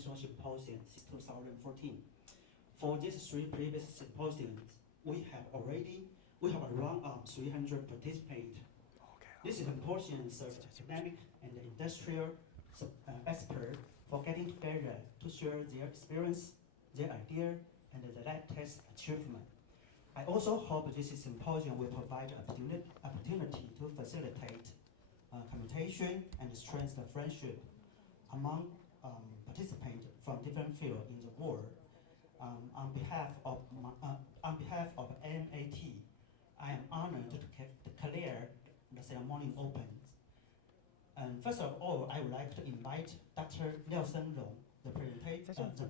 International Symposium since 2014. For these 3 previous symposiums, we have around 300 participants. This symposium serves academic and industrial experts for getting together to share their experience, their idea, and the latest achievement. I also hope this symposium will provide opportunity to facilitate communication and strengthen friendship among participants from different fields in the world. On behalf of AMAT, I am honored to declare the ceremony open. And first of all, I would like to invite Dr. Liao Senrong, the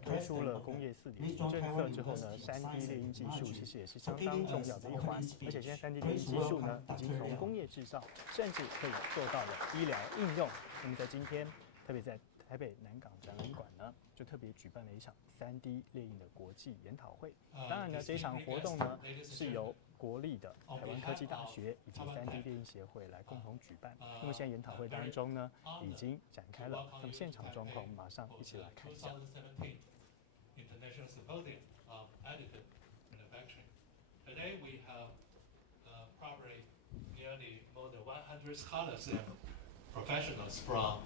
推出了工业4.0政策之后呢，3D 列印技术其实也是相当重要的一环。而且现在3D 列印技术呢，已经从工业制造，甚至可以做到了医疗应用。那么在今天，特别在台北南港展览馆呢，就特别举办了一场3D 列印的国际研讨会。当然呢，这一场活动呢是由国立的台湾科技大学以及3D 列印协会来共同举办。那么现在研讨会当中呢，已经展开了。那么现场状况，我们马上一起来看一下。International Symposium of Additive Manufacturing. Today we have probably nearly more than 100 scholars and professionals from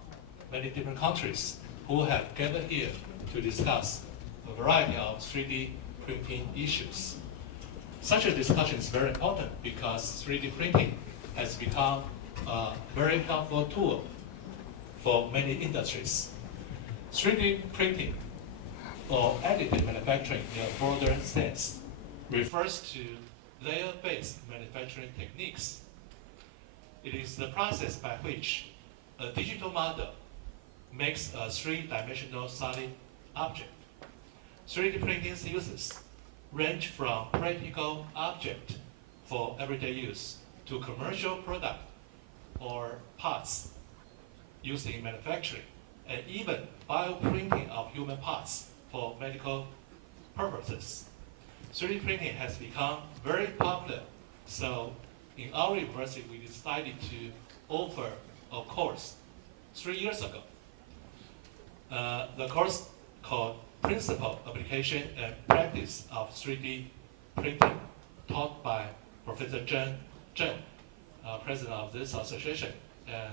many different countries who have gathered here to discuss a variety of 3D printing issues. Such a discussion is very important because 3D printing has become a very helpful tool for many industries. 3D printing or additive manufacturing in a broader sense refers to layer-based manufacturing techniques. It is the process by which a digital model makes a 3-dimensional solid object. 3D printing's uses range from practical object for everyday use to commercial product or parts used in manufacturing, and even bioprinting of human parts for medical purposes. 3D printing has become very popular, so in our university we decided to offer a course 3 years ago. The course called Principle, Application, and Practice of 3D Printing, taught by Professor Zheng, president of this association, and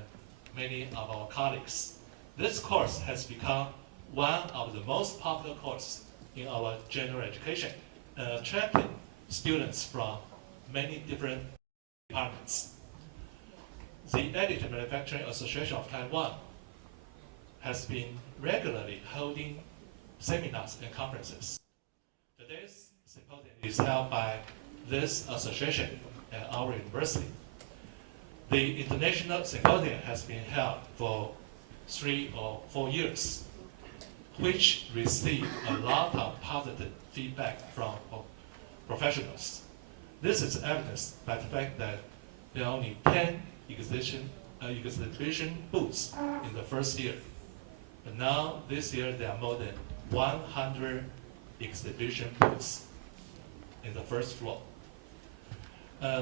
many of our colleagues. This course has become one of the most popular courses in our general education, attracting students from many different departments. The Additive Manufacturing Association of Taiwan has been regularly holding seminars and conferences. Today's symposium is held by this association at our university. The international symposium has been held for 3 or 4 years, which received a lot of positive feedback from professionals. This is evidenced by the fact that there are only 10 exhibition booths in the first year. But now, this year, there are more than 100 exhibition booths in the first floor.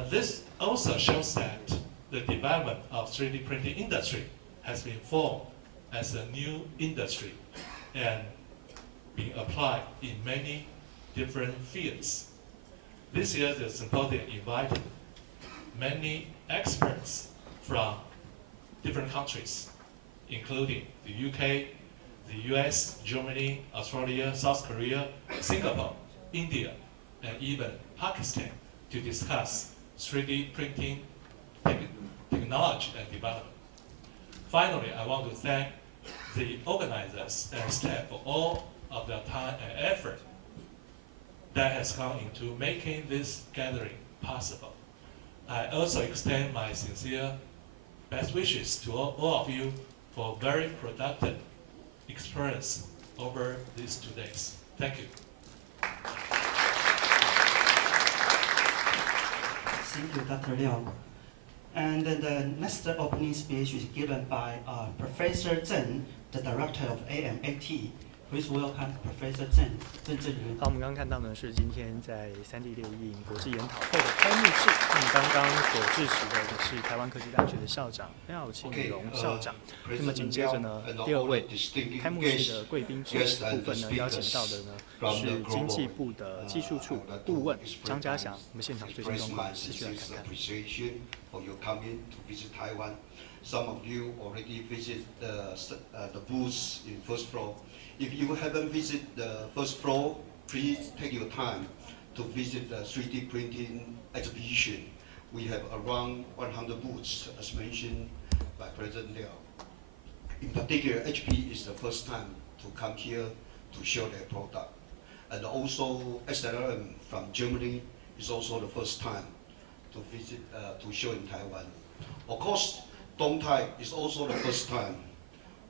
This also shows that the development of 3D printing industry has been formed as a new industry and being applied in many different fields. This year, the symposium invited many experts from different countries, including the UK, the US, Germany, Australia, South Korea, Singapore, India, and even Pakistan to discuss 3D printing technology and development. Finally, I want to thank the organizers and staff for all of their time and effort that has gone into making this gathering possible. I also extend my sincere best wishes to all of you for a very productive experience over these 2 days. Thank you. Thank you, Dr. Liao. And the next opening speech is given by Professor Zheng, the director of AMAT. Please welcome Professor Zheng Zhenren. 好，我们刚刚看到呢是今天在3D 列印国际研讨会的开幕式。那么刚刚所致辞的是台湾科技大学的校长廖庆荣校长。那么紧接着呢，第二位开幕式的贵宾致辞部分呢，邀请到的呢是经济部的技术处顾问张家祥。我们现场最新状况继续来看看。Some of you already visit the booths in first floor. If you haven't visited the first floor, please take your time to visit the 3D printing exhibition. We have around 100 booths, as mentioned by President Liao. In particular, HP is the first time to come here to show their product. And also, SLM from Germany is also the first time to visit, to show in Taiwan. Of course, Dongtai is also the first time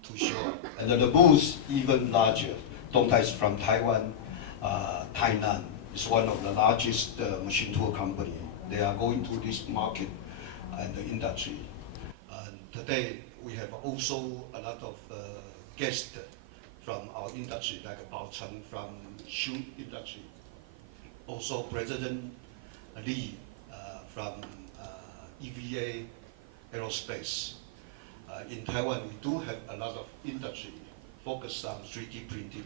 to show, and the booth even larger. Dongtai is from Taiwan, Tainan is one of the largest machine tool company. They are going to this market and the industry. Today we have also a lot of guests from our industry, like Bao Chen from shoe industry. Also President Li from EVA Aerospace. In Taiwan, we do have a lot of industry focused on 3D printing,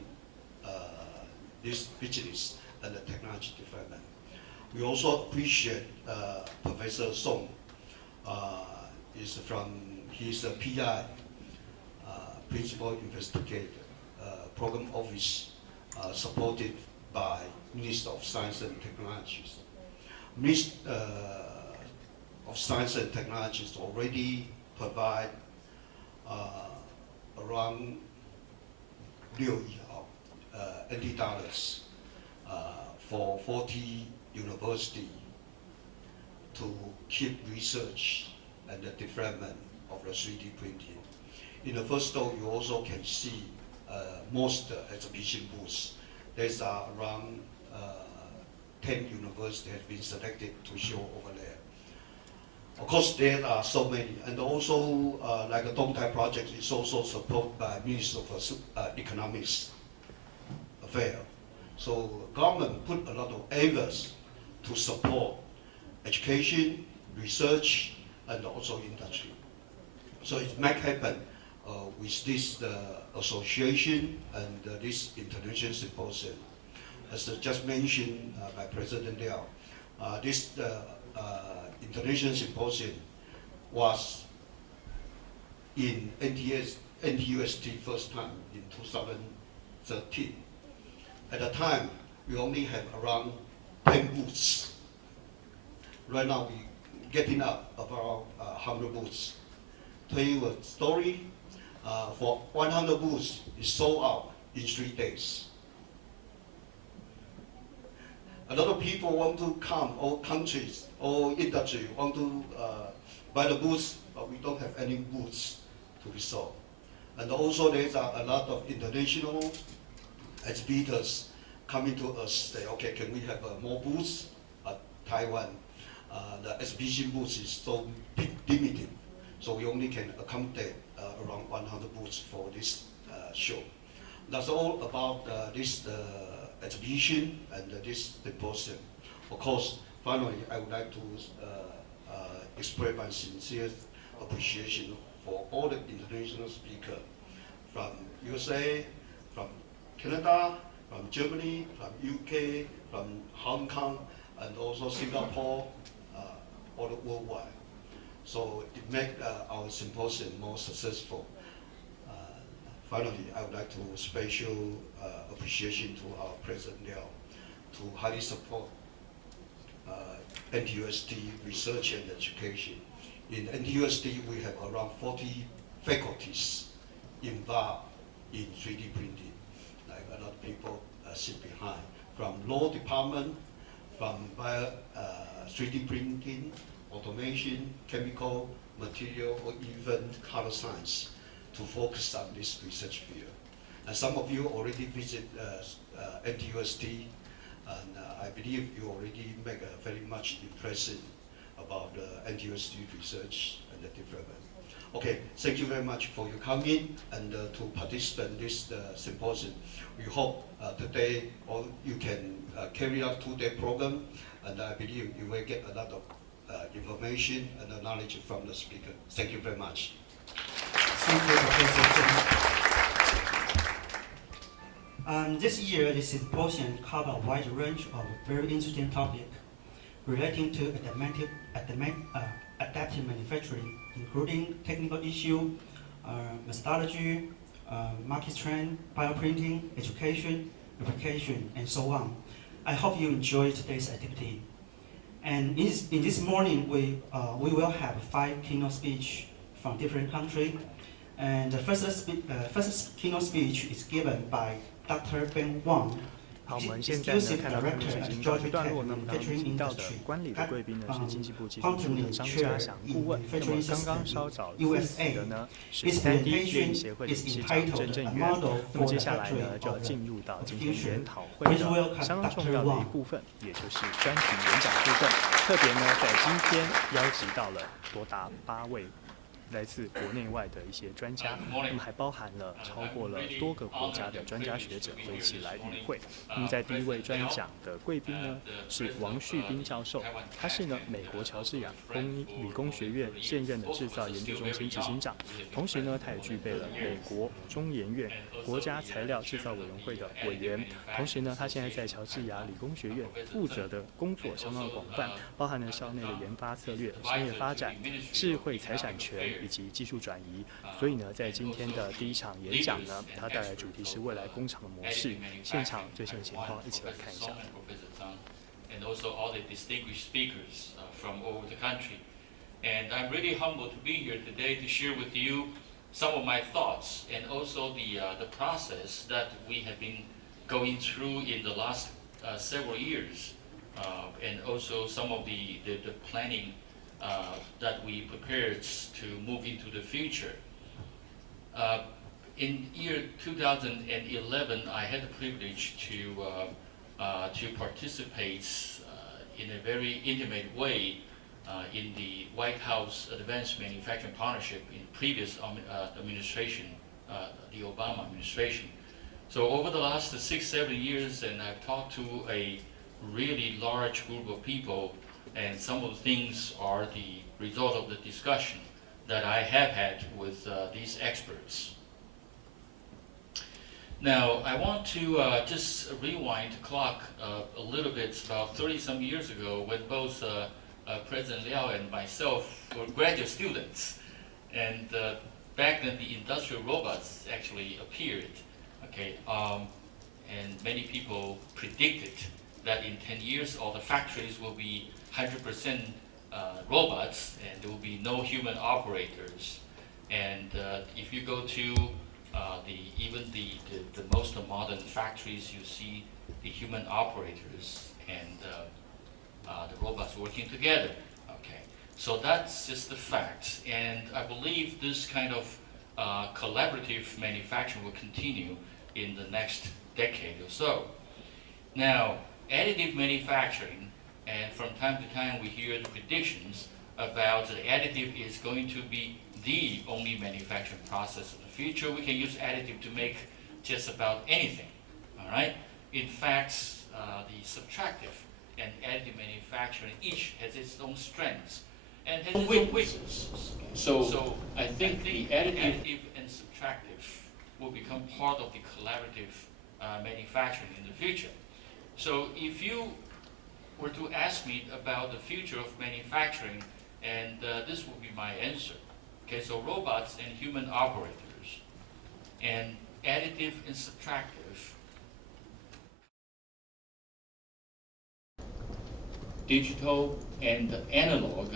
this business and the technology development. We also appreciate Professor Song. He's a PI, Principal Investigator, Program Office, supported by Minister of Science and Technologies. Minister of Science and Technologies already provide around $6 亿NT dollars for 40 universities to keep research and the development of the 3D printing. In the first store, you also can see most exhibition booths. There's around 10 universities have been selected to show over there. Of course, there are so many, and also like the Dongtai project is also supported by Minister of Economics Affairs. So government put a lot of efforts to support education, research, and also industry. So it might happen with this association and this international symposium. As just mentioned by President Liao, this international symposium was in NTUST first time in 2013. At the time, we only have around 10 booths. Right now, we're getting up about 100 booths. Tell you a story, for 100 booths, it's sold out in 3 days. A lot of people want to come, all countries, all industry want to buy the booths, but we don't have any booths to be sold. And also there's a lot of international exhibitors coming to us, say, okay, can we have more booths at Taiwan? The exhibition booths is so limited, so we only can accommodate around 100 booths for this show. That's all about this exhibition and this symposium. Of course, finally, I would like to express my sincere appreciation for all the international speakers from USA, from Canada, from Germany, from UK, from Hong Kong, and also Singapore, all worldwide. So it makes our symposium more successful. Finally, I would like to special appreciation to our President Liao to highly support NTUST research and education. In NTUST, we have around 40 faculties involved in 3D printing. Like a lot of people sit behind, from law department, from 3D printing, automation, chemical, material, or even color science to focus on this research field. And some of you already visit NTUST, and I believe you already make a very much impression about the NTUST research and the development. Okay, thank you very much for your coming and to participate in this symposium. We hope today all you can carry out two-day program, and I believe you will get a lot of information and knowledge from the speaker. Thank you very much. Thank you, Professor Chen. This year, the symposium covered a wide range of very interesting topics relating to adaptive manufacturing, including technical issue, methodology, market trend, bioprinting, education, application, and so on. I hope you enjoyed today's activity. And in this morning, we will have 5 keynote speeches from different countries. And the first keynote speech is given by Dr. Ben Wang. 好，我们现在呢看到开幕式已经告一段落。那么刚刚提到的观礼的贵宾呢是经济部技术处的张家祥顾问。那么刚刚稍早致辞的呢是3D 列印协会的理事长郑正元。那么接下来呢就要进入到今天研讨会的相当重要的一部分，也就是专题演讲部分。特别呢在今天邀集到了多达8位。来自国内外的一些专家，那么还包含了超过了多个国家的专家学者会一起来与会。那么在第一位专讲的贵宾呢是王旭斌教授，他是呢美国乔治亚理工学院现任的制造研究中心执行长，同时呢他也具备了美国中研院国家材料制造委员会的委员，同时呢他现在在乔治亚理工学院负责的工作相当的广泛，包含了校内的研发策略、商业发展、智慧财产权以及技术转移。所以呢在今天的第一场演讲呢，他带来主题是未来工厂的模式。现场最新的情况一起来看一下。And also all the distinguished speakers from all over the country. And I'm really humbled to be here today to share with you some of my thoughts and also the process that we have been going through in the last several years, and also some of the planning that we prepared to move into the future. In year 2011, I had the privilege to participate in a very intimate way in the White House Advanced Manufacturing Partnership in previous administration, the Obama administration. So over the last 6-7 years, and I've talked to a really large group of people, and some of the things are the result of the discussion that I have had with these experts. Now, I want to just rewind the clock a little bit, about 30-some years ago, when both President Liao and myself were graduate students. And back then, the industrial robots actually appeared. Okay, and many people predicted that in 10 years, all the factories will be 100% robots, and there will be no human operators. And if you go to even the most modern factories, you see the human operators and the robots working together. Okay, so that's just the fact, and I believe this kind of collaborative manufacturing will continue in the next decade or so. Now, additive manufacturing, and from time to time we hear the predictions about the additive is going to be the only manufacturing process in the future. We can use additive to make just about anything, all right? In fact, the subtractive and additive manufacturing each has its own strengths and has its own weaknesses. So I think the additive and subtractive will become part of the collaborative manufacturing in the future. So if you were to ask me about the future of manufacturing, and this will be my answer. Okay, so robots and human operators, and additive and subtractive, digital and analog,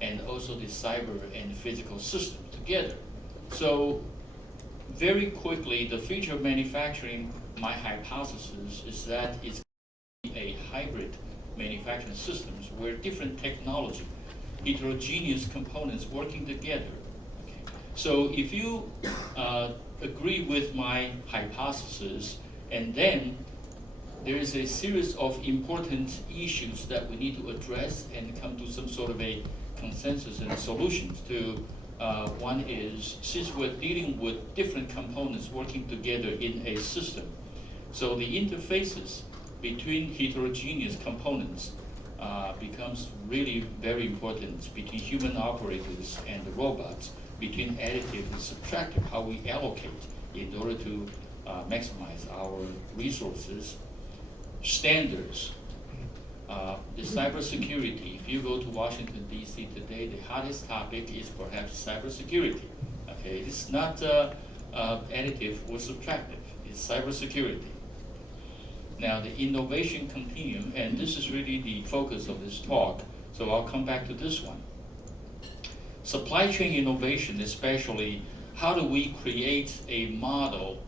and also the cyber and physical system together. So very quickly, the future of manufacturing, my hypothesis is that it's a hybrid manufacturing systems where different technology, heterogeneous components working together. Okay. So if you agree with my hypothesis, and then there is a series of important issues that we need to address and come to some sort of a consensus and solutions to One is, since we're dealing with different components working together in a system, so the interfaces between heterogeneous components becomes really very important between human operators and the robots, between additive and subtractive, how we allocate in order to maximize our resources. Standards, the cybersecurity. If you go to Washington, D.C. today, the hottest topic is perhaps cybersecurity. Okay, it's not additive or subtractive, it's cybersecurity. Now, the innovation continuum, and this is really the focus of this talk, so I'll come back to this one. Supply chain innovation, especially, how do we create a model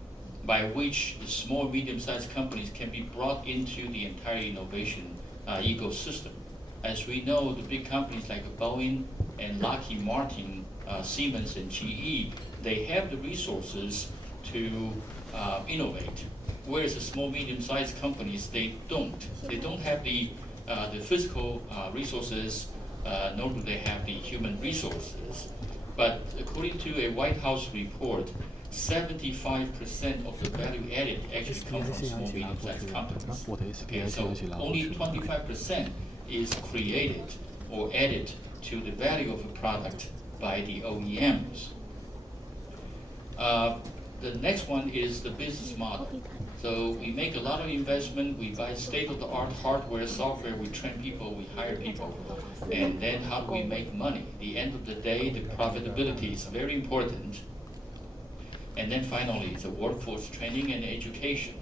by which the small, medium-sized companies can be brought into the entire innovation ecosystem. As we know, the big companies like Boeing and Lockheed Martin, Siemens and GE, they have the resources to innovate, whereas the small, medium-sized companies, they don't. They don't have the physical resources, nor do they have the human resources. But according to a White House report, 75% of the value added actually comes from small, medium-sized companies. Okay, so only 25% is created or added to the value of a product by the OEMs. The next one is the business model. So we make a lot of investment, we buy state-of-the-art hardware, software, we train people, we hire people, and then how do we make money? At the end of the day, the profitability is very important. And then finally, the workforce training and education.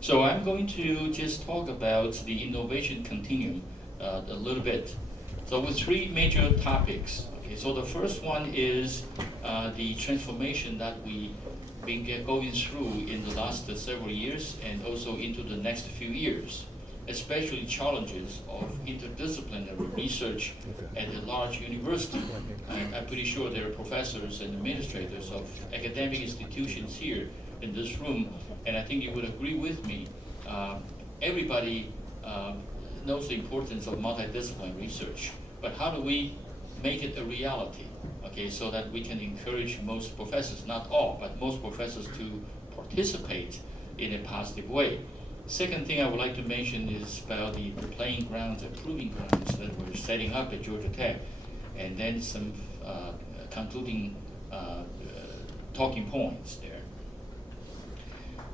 So I'm going to just talk about the innovation continuum a little bit. So with three major topics. Okay, so the first one is the transformation that we've been going through in the last several years and also into the next few years, especially challenges of interdisciplinary research at a large university. I'm pretty sure there are professors and administrators of academic institutions here in this room, and I think you would agree with me. Everybody knows the importance of multidisciplinary research, but how do we make it a reality? Okay, so that we can encourage most professors, not all, but most professors to participate in a positive way. Second thing I would like to mention is about the playing grounds and proving grounds that we're setting up at Georgia Tech, and then some concluding talking points there.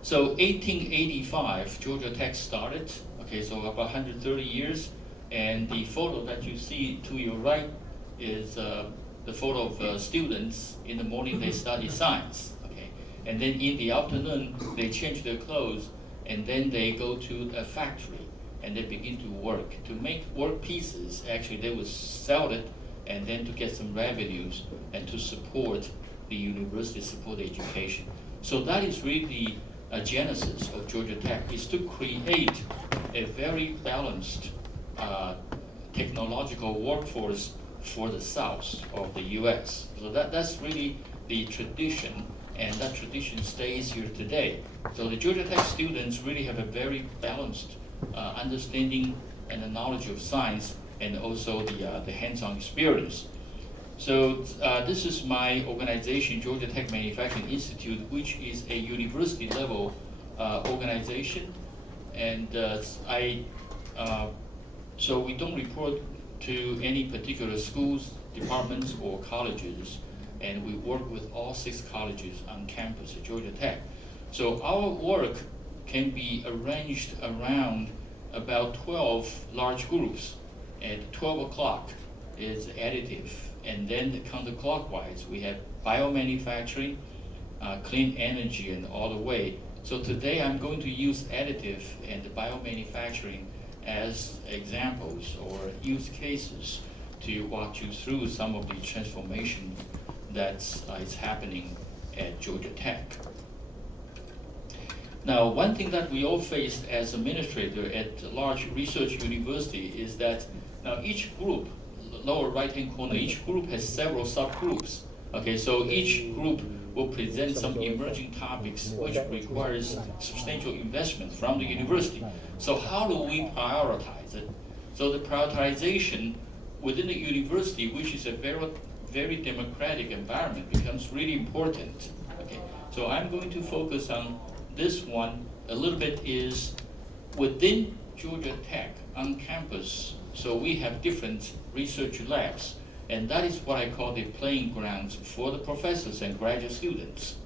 So 1885, Georgia Tech started, okay, so about 130 years, and the photo that you see to your right is the photo of students. In the morning they study science, okay, and then in the afternoon they change their clothes and then they go to a factory and they begin to work. To make work pieces, actually they would sell it and then to get some revenues and to support the university, support education. So that is really the genesis of Georgia Tech, is to create a very balanced technological workforce for the south of the US. So that's really the tradition, and that tradition stays here today. So the Georgia Tech students really have a very balanced understanding and the knowledge of science, and also the hands-on experience. So this is my organization, Georgia Tech Manufacturing Institute, which is a university level organization. And so we don't report to any particular schools, departments, or colleges, and we work with all 6 colleges on campus at Georgia Tech. So our work can be arranged around about 12 large groups. At 12 o'clock is additive, and then counterclockwise we have biomanufacturing, clean energy, and all the way. So today I'm going to use additive and biomanufacturing as examples or use cases to walk you through some of the transformation that is happening at Georgia Tech. Now, one thing that we all face as administrator at a large research university is that now each group, lower right-hand corner, each group has several subgroups. Okay, so each group will present some emerging topics which requires substantial investment from the university. So how do we prioritize it? So the prioritization within the university, which is a very, very democratic environment becomes really important. Okay, so I'm going to focus on this one a little bit is within Georgia Tech on campus. So we have different research labs, and that is what I call the playing grounds for the professors and graduate students.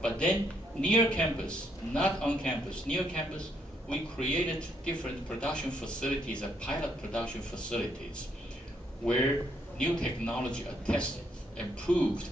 But then near campus, not on campus, near campus, we created different production facilities, pilot production facilities, where new technology are tested and proved.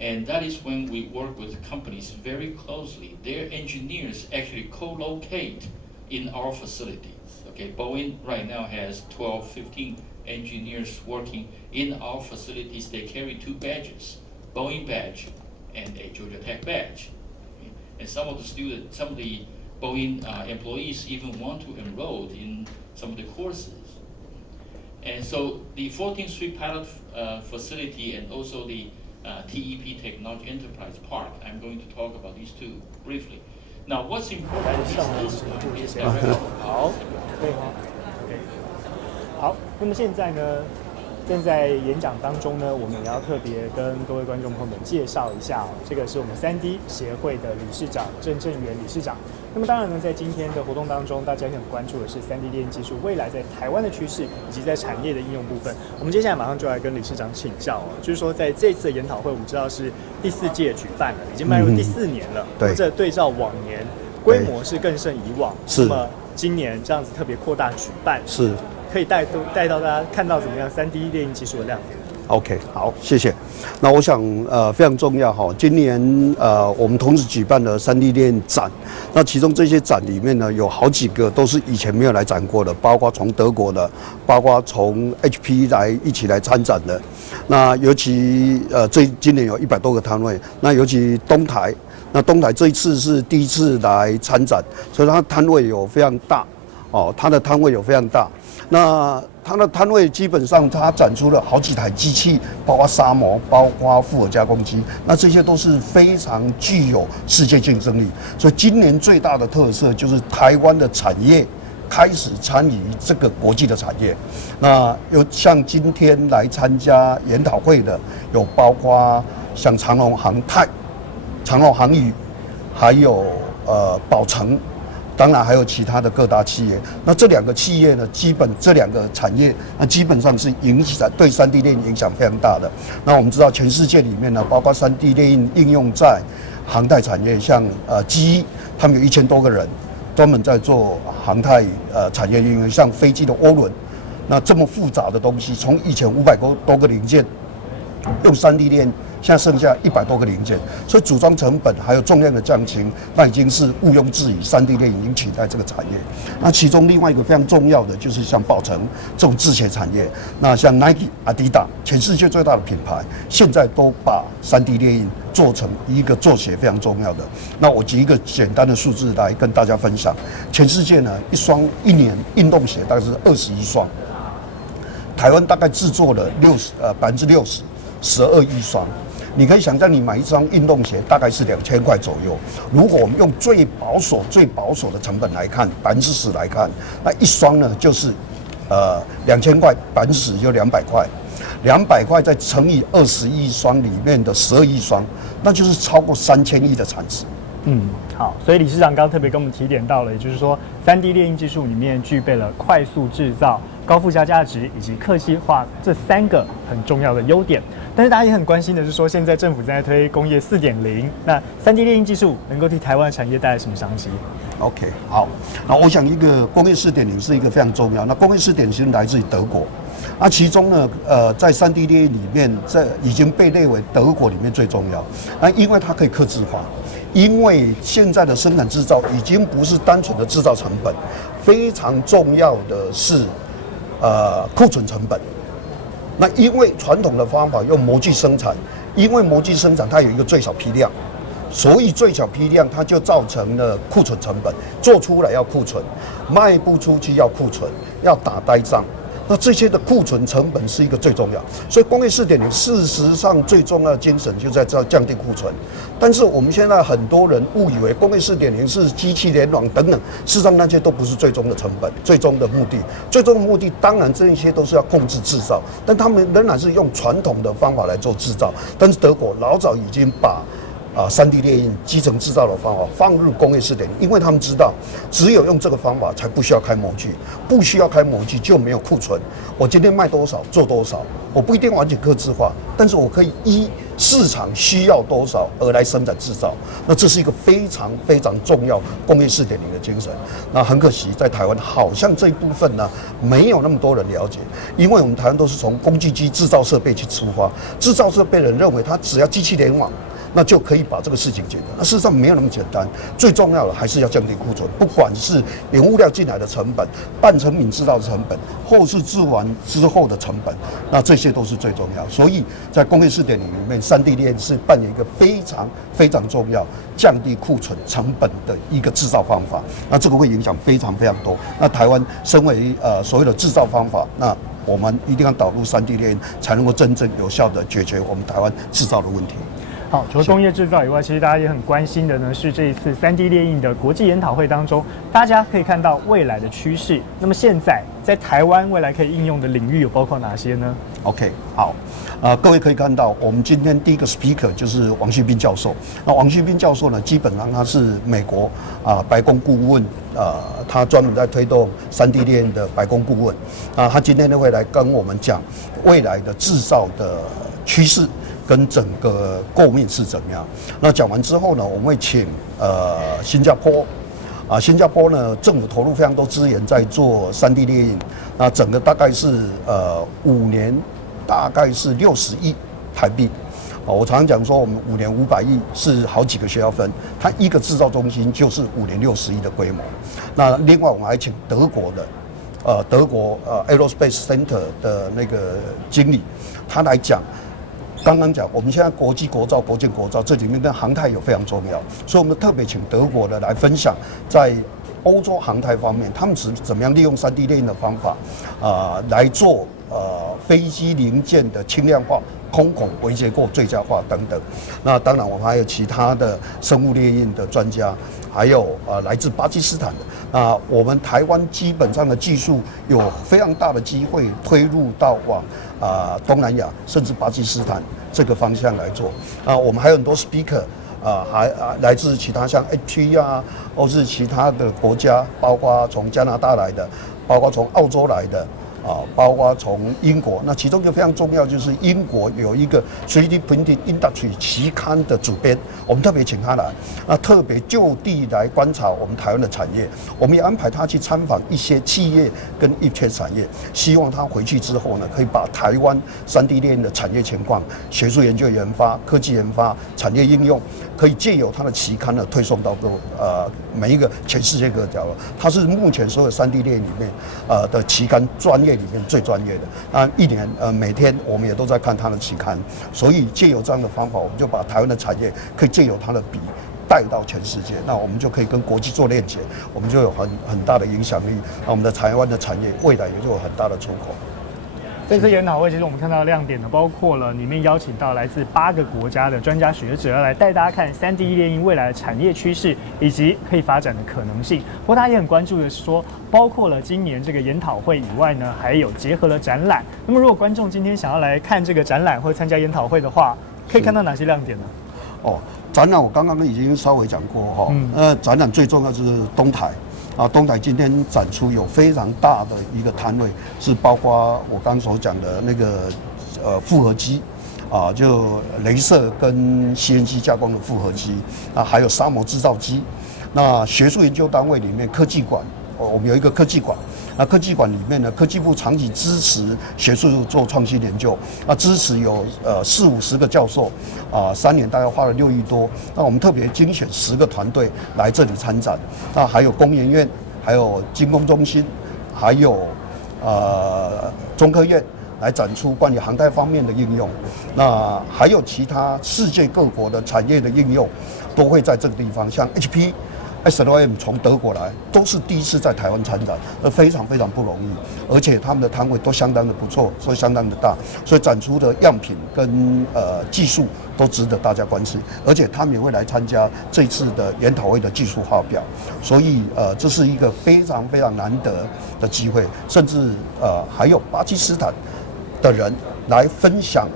And that is when we work with companies very closely. Their engineers actually co-locate in our facilities. Okay, Boeing right now has 12, 15 engineers working in our facilities. They carry 2 badges, Boeing badge and a Georgia Tech badge. Okay? And some of the Boeing employees even want to enroll in some of the courses. And so the 14th Street pilot facility and also the TEP Technology Enterprise Park, I'm going to talk about these 2 briefly. Now, what's important is this. 好，可以吗 ？OK， 好，那么现在呢，正在演讲当中呢，我们也要特别跟各位观众朋友们介绍一下这个是我们3D 协会的理事长郑正元理事长。那么当然呢，在今天的活动当中，大家很关注的是3D 列印技术未来在台湾的趋势，以及在产业的应用部分。我们接下来马上就来跟理事长请教就是说在这次的研讨会，我们知道是第4届举办了，已经迈入第4年了。对，这对照往年，规模是更胜以往。是。那么今年这样子特别扩大举办，是可以带到大家看到怎么样3D 列印技术的亮点。OK， 好，谢谢。那我想非常重要哈，今年我们同时举办了3D 列印展，那其中这些展里面呢，有好几个都是以前没有来展过的，包括从德国的，包括从 HP 一起来参展的。那尤其今年有100多个摊位，那尤其东台，那东台这一次是第一次来参展，所以它摊位有非常大哦，它的摊位有非常大。那它的摊位基本上，它展出了好几台机器，包括砂模，包括复合加工机，那这些都是非常具有世界竞争力。所以今年最大的特色就是台湾的产业开始参与这个国际的产业。那有像今天来参加研讨会的，有包括像长荣航太、长荣航宇，还有宝成。当然还有其他的各大企业，那这2个企业呢，这2个产业，那基本上是对3D 列印影响非常大的。那我们知道全世界里面呢，包括3D 列印应用在航太产业，像GE，他们有1000多个人专门在做航太产业应用，像飞机的涡轮，那这么复杂的东西，从以前500多个零件，用3D 列印。现在剩下100多个零件，所以组装成本还有重量的降轻，那已经是毋庸置疑，3D 列印已经取代这个产业。那其中另外一个非常重要的就是像宝成这种制鞋产业，那像 Nike、Adidas， 全世界最大的品牌，现在都把3D 列印做成一个做鞋非常重要的。那我举一个简单的数字来跟大家分享，全世界呢一年运动鞋大概是21双，台湾大概制作了60%，12亿双。你可以想象，你买一双运动鞋大概是2000块左右。如果我们用最保守的成本来看，10%来看，那一双呢就是2000块，10%就200块，200块再乘以20亿双里面的12亿双，那就是超过3000亿的产值。好，所以理事长刚刚特别跟我们提点到了，也就是说，3D 列印技术里面具备了快速制造、高附加价值以及客细化这3个很重要的优点。但是大家也很关心的是说，现在政府正在推工业4.0，那3D 列印技术能够替台湾的产业带来什么商机 ？OK， 好，那我想一个工业4.0是一个非常重要。那工业4.0来自于德国，那其中呢，在3D 列印里面，这已经被列为德国里面最重要。那因为它可以客制化。因为现在的生产制造已经不是单纯的制造成本，非常重要的是库存成本。那因为传统的方法用模具生产，因为模具生产它有一个最小批量，所以最小批量它就造成了库存成本，做出来要库存，卖不出去要库存，要打呆账。那这些的库存成本是一个最重要，所以工业4.0事实上最重要的精神就在这降低库存。但是我们现在很多人误以为工业4.0是机器联网等等，事实上那些都不是最终的成本，最终的目的。最终的目的当然这些都是要控制制造，但他们仍然是用传统的方法来做制造。但是德国老早已经把3D 列印基层制造的方法放入工业4.0，因为他们知道，只有用这个方法才不需要开模具，不需要开模具就没有库存。我今天卖多少做多少，我不一定完全客制化，但是我可以依市场需要多少而来生产制造。那这是一个非常非常重要工业4.0的精神。那很可惜，在台湾好像这一部分呢没有那么多人了解，因为我们台湾都是从工具机制造设备去出发，制造设备人认为它只要机器联网，那就可以把这个事情解决。那事实上没有那么简单，最重要的还是要降低库存，不管是原物料进来的成本、半成品制造的成本，后市制完之后的成本，那这些都是最重要。所以在工业4.0里面，3D 列印是扮演一个非常非常重要降低库存成本的一个制造方法。那这个会影响非常非常多。那台湾身为所谓的制造方法，那我们一定要导入3D 列印，才能够真正有效的解决我们台湾制造的问题。好，除了工业制造以外，其实大家也很关心的呢，是这一次3D 列印的国际研讨会当中，大家可以看到未来的趋势。那么现在在台湾未来可以应用的领域有包括哪些呢 ？OK， 好，各位可以看到，我们今天第一个 speaker 就是王旭斌教授。那王旭斌教授呢，基本上他是美国白宫顾问，他专门在推动3D 列印的白宫顾问。他今天呢会来跟我们讲未来的制造的趋势跟整个构面是怎么样。那讲完之后呢，我们会请新加坡。新加坡呢，政府投入非常多资源在做3D 列印，那整个大概是5年，大概是60亿台币。我常常讲说，我们5年500亿是好几个学校分，它一个制造中心就是5年60亿的规模。那另外我们还请德国的，德国Aerospace Center 的那个经理，他来讲。刚刚讲，我们现在国际国造、国建国造，这里面的航太有非常重要，所以我们特别请德国的来分享，在欧洲航太方面，他们怎么样利用3D 列印的方法，来做飞机零件的轻量化、空孔微结构最佳化等等。那当然，我们还有其他的生物列印的专家，还有来自巴基斯坦的。我们台湾基本上的技术有非常大的机会推入到往东南亚甚至巴基斯坦这个方向来做。我们还有很多 speaker。还来自其他像 HP 或是其他的国家，包括从加拿大来的，包括从澳洲来的，包括从英国。那其中就非常重要，就是英国有一个 3D Printing Industry 期刊的主编，我们特别请他来，特别就地来观察我们台湾的产业。我们也安排他去参访一些企业跟一些产业，希望他回去之后呢，可以把台湾3D 列印的产业情况、学术研究研发、科技研发、产业应用，可以借由他的期刊呢推送到每一个全世界各角落。他是目前所有3D 列印里面的期刊专业里面最专业的。一年每天我们也都在看他的期刊，所以借由这样的方法，我们就把台湾的产业可以借由他的笔带到全世界，那我们就可以跟国际做链接，我们就有很大的影响力。那我们的台湾的产业未来也就有很大的出口。这次研讨会，其实我们看到的亮点呢，包括了里面邀请到来自8个国家的专家学者，要来带大家看3D 列印未来的产业趋势以及可以发展的可能性。不过大家也很关注的是说，包括了今年这个研讨会以外呢，还有结合了展览。那么如果观众今天想要来看这个展览或者参加研讨会的话，可以看到哪些亮点呢？展览我刚刚已经稍微讲过展览最重要就是东台。东台今天展出有非常大的一个摊位，是包括我刚刚所讲的那个复合机，就雷射跟 CNC 加工的复合机，还有砂模制造机。那学术研究单位里面科技馆，我们有一个科技馆。那科技馆里面呢，科技部长期支持学术做创新研究，支持有40-50个教授，3年大概花了6亿多。那我们特别精选10个团队来这里参展，那还有工研院，还有精工中心，还有中科院来展出关于航太方面的应用。那还有其他世界各国的产业的应用，都会在这个地方，像 HP。SLM 从德国来，都是第一次在台湾参展，非常非常不容易，而且他们的摊位都相当的不错，所以相当的大，所以展出的样品跟技术都值得大家关注，而且他们也会来参加这次的研讨会的技术发表，所以这是一个非常非常难得的机会，甚至还有巴基斯坦的人来分享。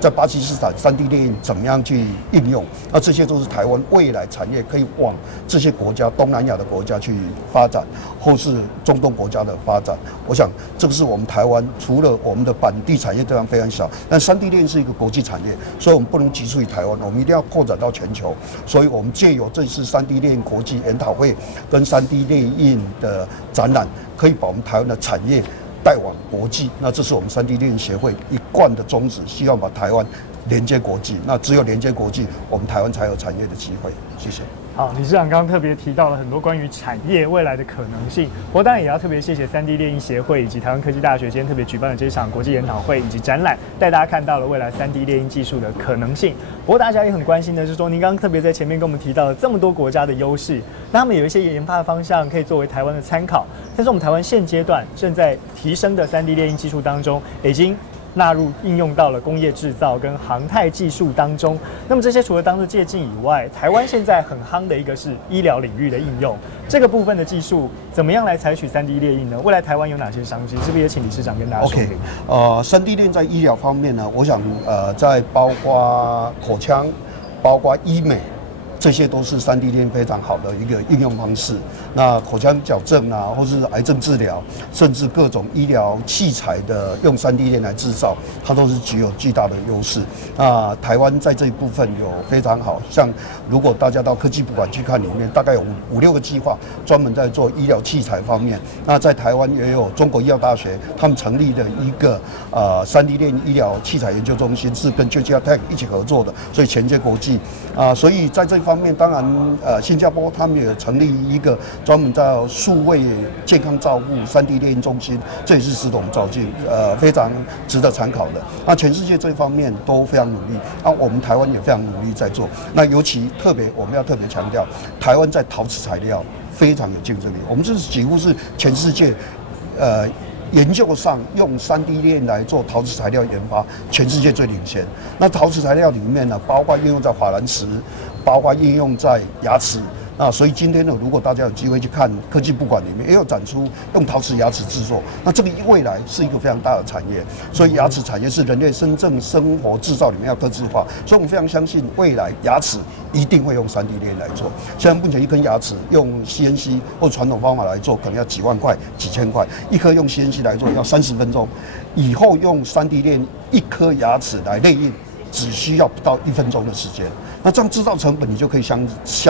在巴基斯坦3D 列印怎么样去应用？那这些都是台湾未来产业可以往这些国家、东南亚的国家去发展，或是中东国家的发展。我想，这个是我们台湾除了我们的本地产业非常非常小，但3D 列印是一个国际产业，所以我们不能局限于台湾，我们一定要扩展到全球。所以我们借由这次3D 列印国际研讨会跟3D 列印的展览，可以把我们台湾的产业带往国际，那这是我们3D 列印协会一贯的宗旨，希望把台湾连接国际。那只有连接国际，我们台湾才有产业的机会。谢谢。好，理事长刚刚特别提到了很多关于产业未来的可能性。不过当然也要特别谢谢3D 列印协会以及台湾科技大学今天特别举办的这场国际研讨会以及展览，带大家看到了未来3D 列印技术的可能性。不过大家也很关心的是说，您刚刚特别在前面跟我们提到了这么多国家的优势，那他们有一些研发的方向可以作为台湾的参考。但是我们台湾现阶段正在提升的3D 列印技术当中，已经纳入应用到了工业制造跟航太技术当中。那么这些除了当做借鉴以外，台湾现在很夯的一个是医疗领域的应用，这个部分的技术怎么样来采取3D 列印呢？未来台湾有哪些商机？是不是也请理事长跟大家说明？3D 列印在医疗方面呢，我想在包括口腔、包括医美。这些都是3D 列印非常好的一个应用方式。那口腔矫正啊，或是癌症治疗，甚至各种医疗器材的用3D 列印来制造，它都是具有巨大的优势。那台湾在这一部分有非常好，像如果大家到科技部馆去看，里面大概有5、6个计划专门在做医疗器材方面。那在台湾也有中国医药大学他们成立的一个3D 列印医疗器材研究中心，是跟 Tech 一起合作的，所以衔接国际所以在这方面，当然，新加坡他们也成立一个专门在数位健康照护3D 列印中心，这也是值得我们照进，非常值得参考的。那全世界这方面都非常努力，我们台湾也非常努力在做。那尤其我们要特别强调，台湾在陶瓷材料非常有竞争力，我们这是几乎是全世界，研究上用3D 列印来做陶瓷材料研发，全世界最领先。那陶瓷材料里面呢，包括应用在珐琅瓷，包括应用在牙齿。所以今天呢，如果大家有机会去看科技部馆里面，也有展出用陶瓷牙齿制作，那这个未来是一个非常大的产业。所以牙齿产业是人类真正生活制造里面要客制化，所以我们非常相信未来牙齿一定会用3D 列印来做。现在目前一根牙齿用 CNC 或传统方法来做，可能要几万块、几千块；一颗用 CNC 来做要30分钟，以后用3D 列印一颗牙齿来列印，只需要不到1分钟的时间。那这样制造成本，你就可以相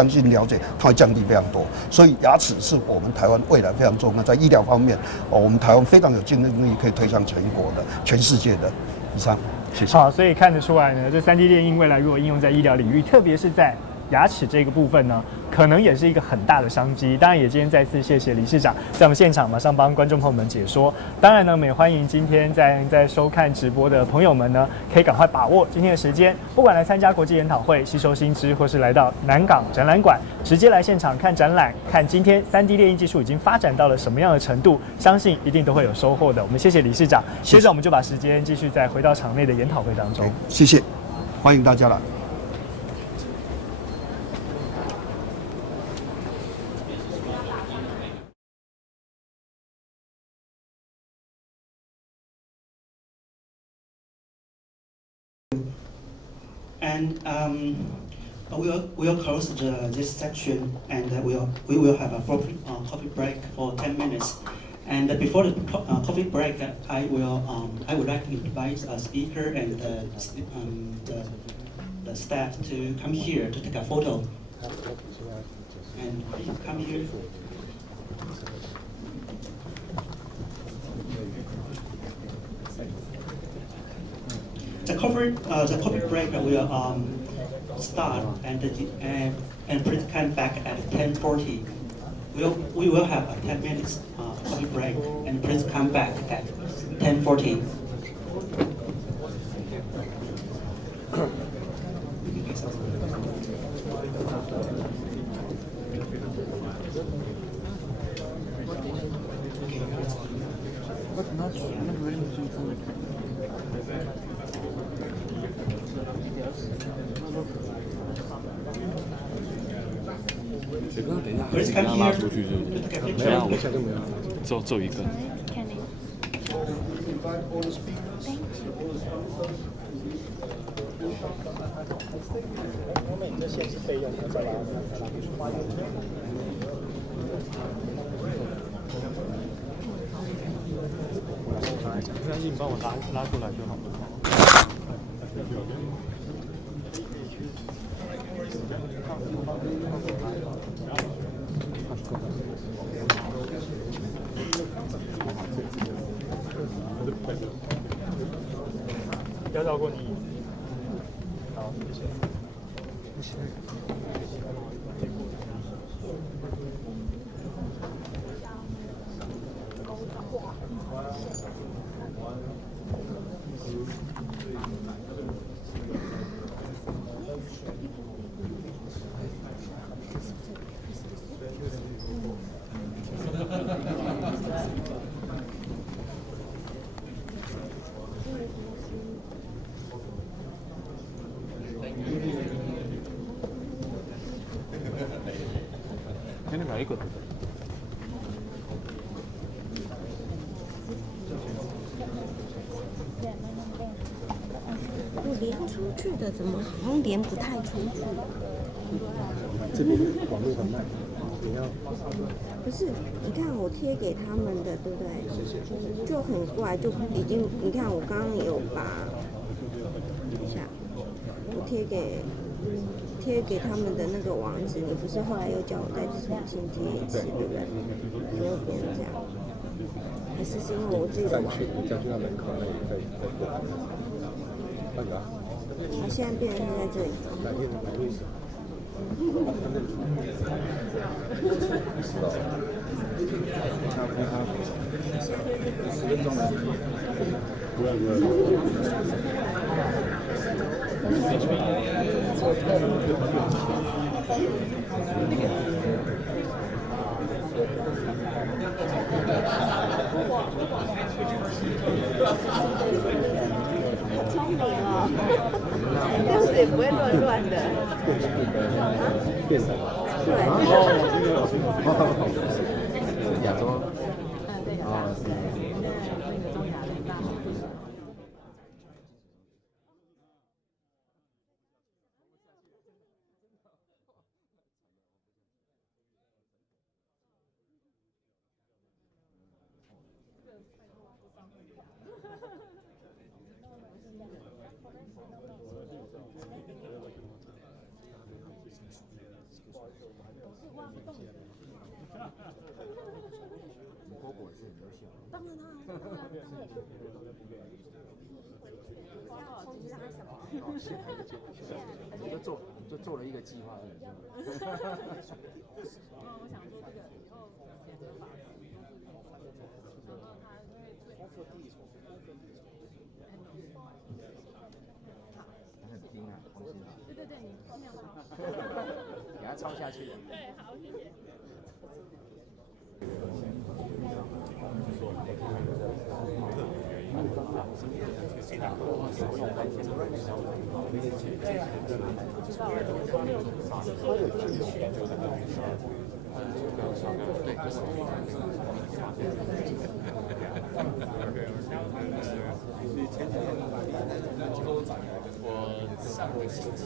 信了解，它会降低非常多。所以牙齿是我们台湾未来非常重要，在医疗方面，我们台湾非常有竞争力，可以推向全国的、全世界的。以上，谢谢。好，所以看得出来呢，这3D 列印未来如果应用在医疗领域，特别是在牙齿这个部分呢，可能也是一个很大的商机。当然，也今天再次谢谢理事长在我们现场马上帮观众朋友们解说。当然呢，我们也欢迎今天在收看直播的朋友们呢，可以赶快把握今天的时间，不管来参加国际研讨会吸收新知，或是来到南港展览馆直接来现场看展览，看今天3D 列印技术已经发展到了什么样的程度，相信一定都会有收获的。我们谢谢理事长，接着我们就把时间继续再回到场内的研讨会当中。谢谢，欢迎大家来。And we'll close this section, and we will have a coffee break for 10 minutes. And before the coffee break, I would like to invite a speaker and the staff to come here to take a photo. And please come here. The coffee break will start and please come back at 10:40. We will have a 10 minutes coffee break, and please come back at 10:40. Please come here. 没有，我现在就没有，只有一个。我们这线是备用的，再拉过去。没关系，你帮我拉出来就好。要绕过你。好，谢谢。걔는 가 있거든.我连出去的怎么好像连不太出去？这边网络很慢，你要不是，你看我贴给他们的，对不对？就很怪，就已经，你看我刚刚有把，等一下，我贴给他们的那个网址，你不是后来又叫我再重新贴一次，对不对？怎么变成这样？还是因为我自己的网？你再去到门口那里再过来。那个啊？它现在变成是在这里。哪天？10分钟了。不要。聪明哦，这样子也不会乱乱的。变成对。亚洲。对。啊，是。那个中亚的大。当然啦，就做了一个计划而已。我想说这个以后写的法都是然后他他很拼啊，放心。对，你尽量抄。给他抄下去。对，好，谢谢。我上个星期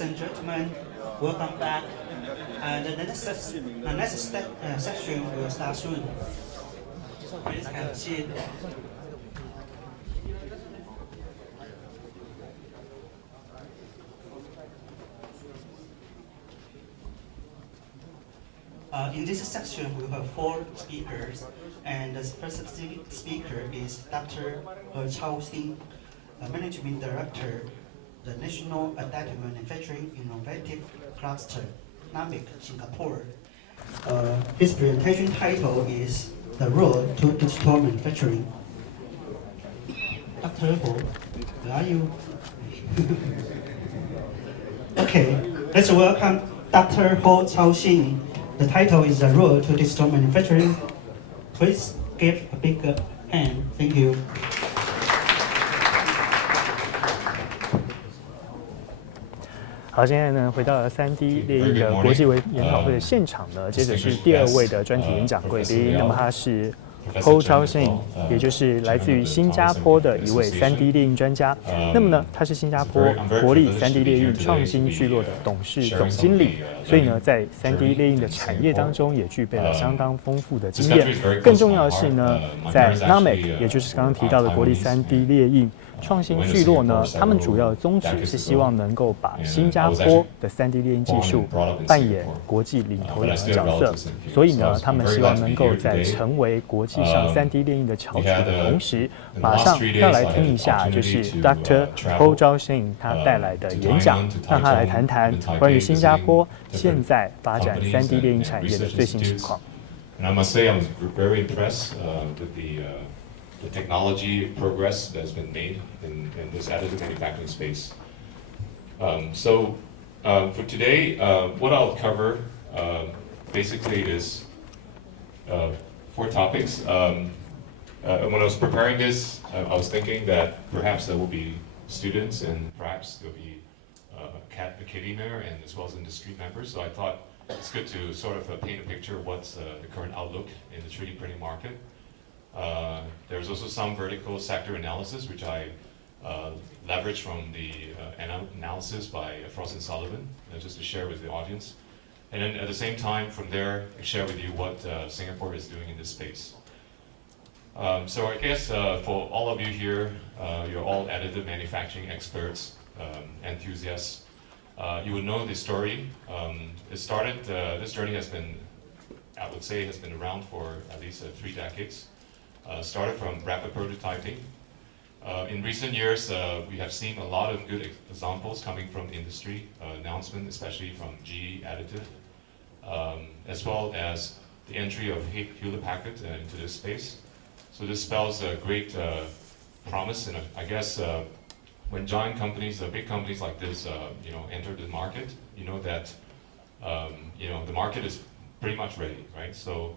ladies and gentlemen, welcome back. The next section will start soon. Please have a seat. In this section, we have 4 speakers, and the first speaker is Dr. Chao Xing, Managing Director, the National Additive Manufacturing Innovative Cluster, NAMIC, Singapore. His presentation title is The Road to Digital Manufacturing. Dr. Ho, where are you? Okay, let's welcome Dr. Ho Chao Xing. The title is The Road to Digital Manufacturing. Please give a big hand. Thank you. 好，现在呢，回到了3D 列印的国际研讨会的现场呢，接着是第2位的专题演讲贵宾，那么他是 Ho Chao Xing， 也就是来自于新加坡的一位3D 列印专家。那么呢，他是新加坡国立3D 列印创新聚落的董事总经理，所以呢，在3D 列印的产业当中也具备了相当丰富的经验。更重要的是呢，在 NAMIC， 也就是刚刚提到的国立3D 列印创新聚落呢，他们主要的宗旨是希望能够把新加坡的3D 列印技术扮演国际领头羊的角色，所以呢，他们希望能够在成为国际上3D 列印的翘楚的同时，马上要来听一下就是 Dr. Ho Chao Xing 他带来的演讲，让他来谈谈关于新加坡现在发展3D 列印产业的最新情况。And I must say, I'm very impressed with the technology progress that's been made in this additive manufacturing space. For today, what I'll cover basically is 4 topics. When I was preparing this, I was thinking that perhaps there will be students and perhaps there'll be academia and as well as industry members. So I thought it's good to sort of paint a picture of what's the current outlook in the 3D printing market. There's also some vertical sector analysis, which I leveraged from the analysis by Frost & Sullivan, just to share with the audience. And then at the same time, from there, I share with you what Singapore is doing in this space. So I guess for all of you here, you're all additive manufacturing experts, enthusiasts. You would know this story. It started, this journey has been, I would say, has been around for at least 3 decades. Started from rapid prototyping. In recent years, we have seen a lot of good examples coming from the industry, announcement, especially from GE Additive, as well as the entry of Hewlett-Packard into this space. So this spells a great promise, and I guess when giant companies, big companies like this, enter the market, you know that the market is pretty much ready, right? So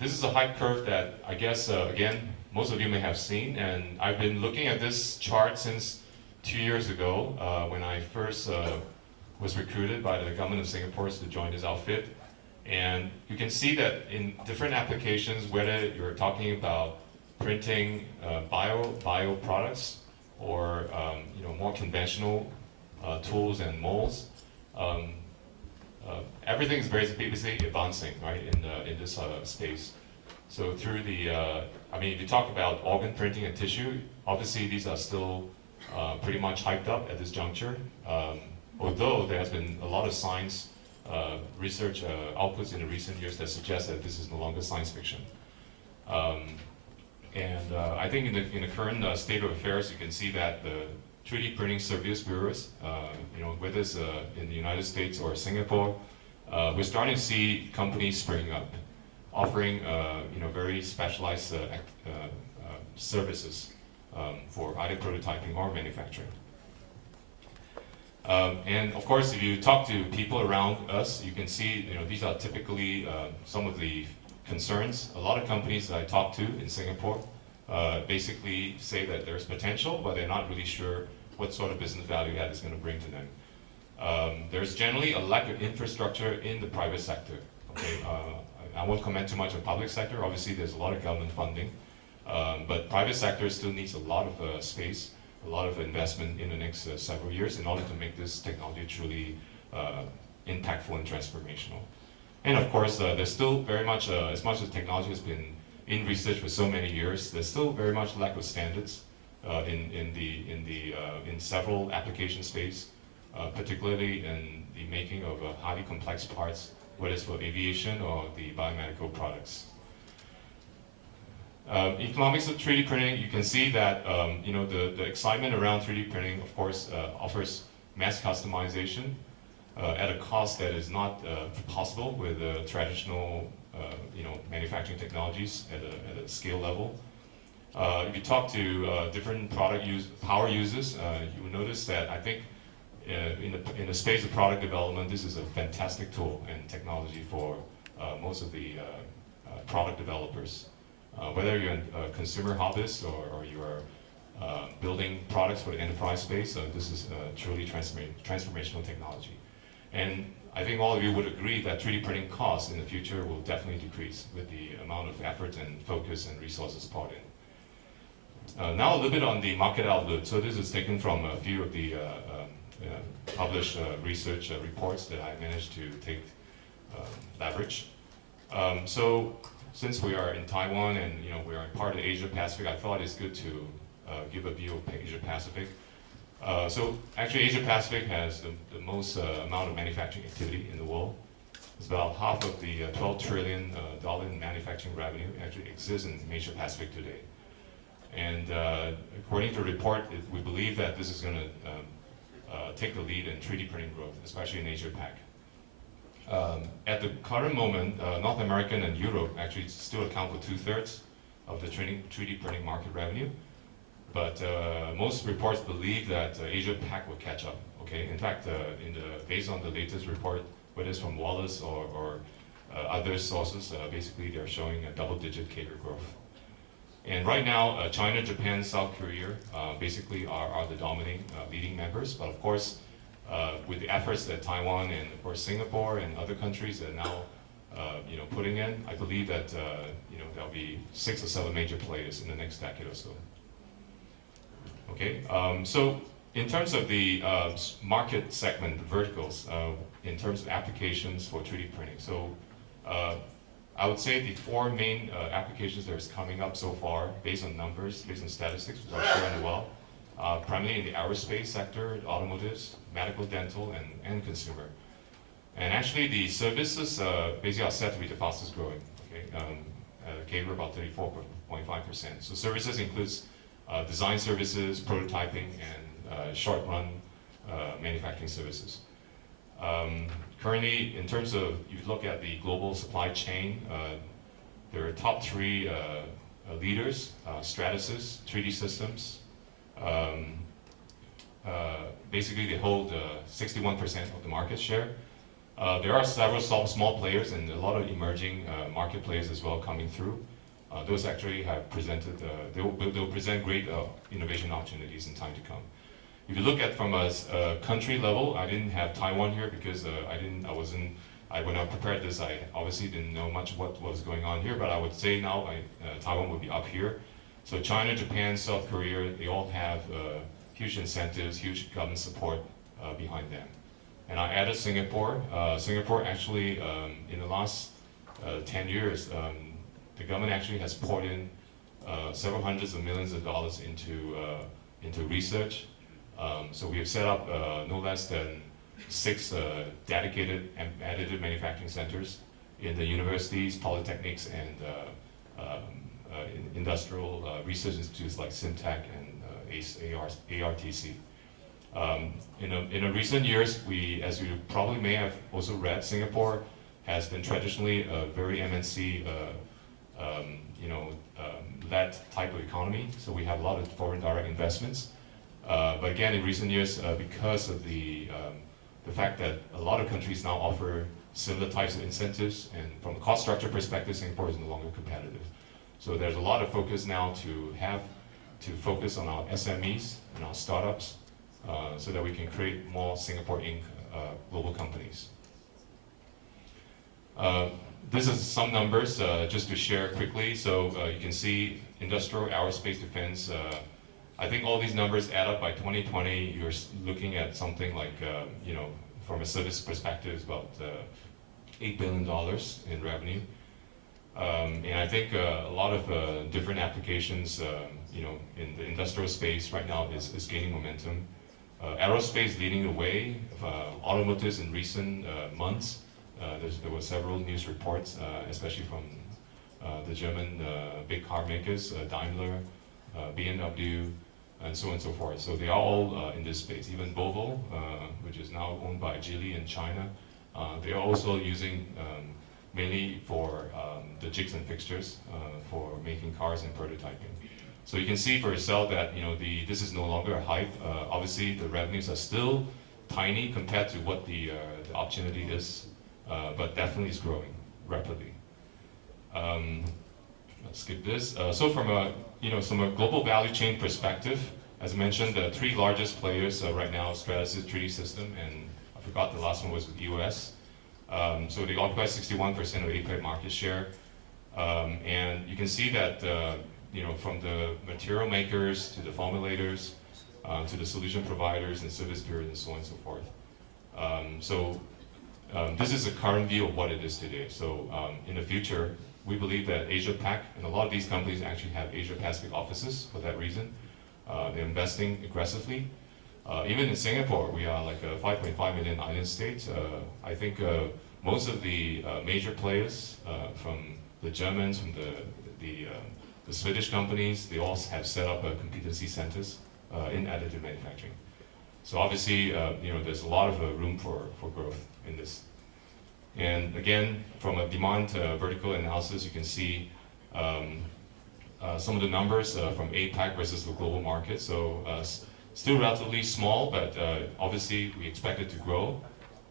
this is a hype curve that I guess again most of you may have seen, and I've been looking at this chart since 2 years ago when I first was recruited by the government of Singapore to join this outfit. And you can see that in different applications, whether you're talking about printing bio products or more conventional tools and molds, everything is basically advancing, right, in this space. So through the, if you talk about organ printing and tissue, obviously these are still pretty much hyped up at this juncture, although there has been a lot of science research outputs in the recent years that suggest that this is no longer science fiction. I think in the current state of affairs, you can see that the 3D printing service bureaus, whether it's in the United States or Singapore, we're starting to see companies springing up, offering very specialized services for either prototyping or manufacturing. And of course, if you talk to people around us, you can see these are typically some of the concerns. A lot of companies that I talk to in Singapore basically say that there's potential, but they're not really sure what sort of business value add is going to bring to them. There's generally a lack of infrastructure in the private sector. Okay, I won't comment too much on public sector. Obviously, there's a lot of government funding, but private sector still needs a lot of space a lot of investment in the next several years in order to make this technology truly impactful and transformational. And of course, there's still very much, as much as technology has been in research for so many years, there's still very much lack of standards in several application space, particularly in the making of highly complex parts, whether it's for aviation or the biomedical products. Economics of 3D printing, you can see that the excitement around 3D printing, of course, offers mass customization at a cost that is not possible with traditional manufacturing technologies at a scale level. If you talk to different power users, you will notice that I think in the space of product development, this is a fantastic tool and technology for most of the product developers. Whether you're a consumer hobbyist or you're building products for the enterprise space, this is truly transformational technology. And I think all of you would agree that 3D printing costs in the future will definitely decrease with the amount of effort and focus and resources poured in. Now a little bit on the market outlook. So this is taken from a few of the published research reports that I managed to leverage. So since we are in Taiwan and we are part of Asia Pacific, I thought it's good to give a view of Asia Pacific. So actually Asia Pacific has the most amount of manufacturing activity in the world. It's about half of the $12 trillion in manufacturing revenue actually exists in Asia Pacific today. And according to the report, we believe that this is going to take the lead in 3D printing growth, especially in Asia Pac. At the current moment, North America and Europe actually still account for 2/3 of the 3D printing market revenue. But most reports believe that Asia Pac will catch up. Okay, in fact, based on the latest report, whether it's from Wallace or other sources, basically they're showing a double-digit CAGR growth. And right now, China, Japan, South Korea basically are the dominating leading members. But of course, with the efforts that Taiwan and of course Singapore and other countries are now putting in, I believe that there'll be 6 or 7 major players in the next decade or so. Okay, so in terms of the market segment verticals, in terms of applications for 3D printing, so I would say the 4 main applications that is coming up so far, based on numbers, based on statistics, which I'll share as well, primarily in the aerospace sector, automotives, medical, dental, and consumer. And actually the services basically are set to be the fastest growing, okay, CAGR about 34.5%. So services includes design services, prototyping, and short-run manufacturing services. Currently, in terms of, if you look at the global supply chain, there are top 3 leaders, Stratasys, 3D Systems. Basically, they hold 61% of the market share. There are several small players and a lot of emerging market players as well coming through. Those actually have presented, they'll present great innovation opportunities in time to come. If you look at from a country level, I didn't have Taiwan here because when I prepared this, I obviously didn't know much what was going on here, but I would say now Taiwan would be up here. So China, Japan, South Korea, they all have huge incentives, huge government support behind them. And I added Singapore. Singapore actually, in the last 10 years, the government actually has poured in several hundreds of millions of dollars into research. So we have set up no less than 6 dedicated additive manufacturing centers in the universities, polytechnics, and industrial research institutes like SIMTech and ARTC. In the recent years, as you probably may have also read, Singapore has been traditionally a very MNC led type of economy. So we have a lot of foreign direct investments. But again, in recent years, because of the fact that a lot of countries now offer similar types of incentives, and from a cost structure perspective, Singapore is no longer competitive. So there's a lot of focus now to focus on our SMEs and our startups, so that we can create more Singapore Inc. Global companies. This is some numbers just to share quickly. So you can see industrial, aerospace, defense. I think all these numbers add up. By 2020, you're looking at something like, from a service perspective, about $8 billion in revenue. And I think a lot of different applications, in the industrial space right now is gaining momentum. Aerospace leading the way, automotives in recent months. There were several news reports, especially from the German big car makers, Daimler, BMW, and so on and so forth. So they are all in this space. Even Volvo, which is now owned by Geely in China, they are also using mainly for the jigs and fixtures for making cars and prototyping. So you can see for yourself that this is no longer a hype. Obviously, the revenues are still tiny compared to what the opportunity is, but definitely is growing rapidly. Let's skip this. So from a global value chain perspective, as mentioned, the three largest players right now, Stratasys, 3D System, and I forgot the last one was with US. So they occupy 61% of APAC market share. And you can see that from the material makers to the formulators to the solution providers and service bureaus and so on and so forth. This is a current view of what it is today. So in the future, we believe that Asia-Pac, and a lot of these companies actually have Asia-Pacific offices for that reason. They're investing aggressively. Even in Singapore, we are like a 5.5 million island state. I think most of the major players, from the Germans, from the Swedish companies, they all have set up competency centers in additive manufacturing. So obviously, there's a lot of room for growth in this. And again, from a demand vertical analysis, you can see some of the numbers from APAC versus the global market. So still relatively small, but obviously we expect it to grow.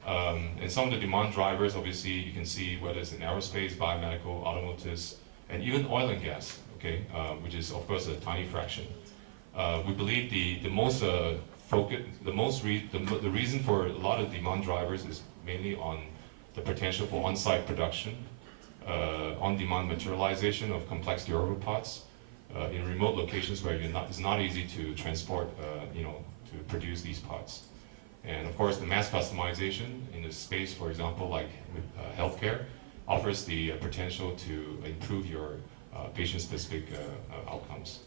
And some of the demand drivers, obviously, you can see whether it's in aerospace, biomedical, automotives, and even oil and gas, okay, which is of course a tiny fraction. We believe the reason for a lot of demand drivers is mainly on the potential for on-site production, on-demand materialization of complex durable parts in remote locations where it's not easy to transport, to produce these parts. And of course, the mass customization in this space, for example, like with healthcare, offers the potential to improve your patient-specific outcomes.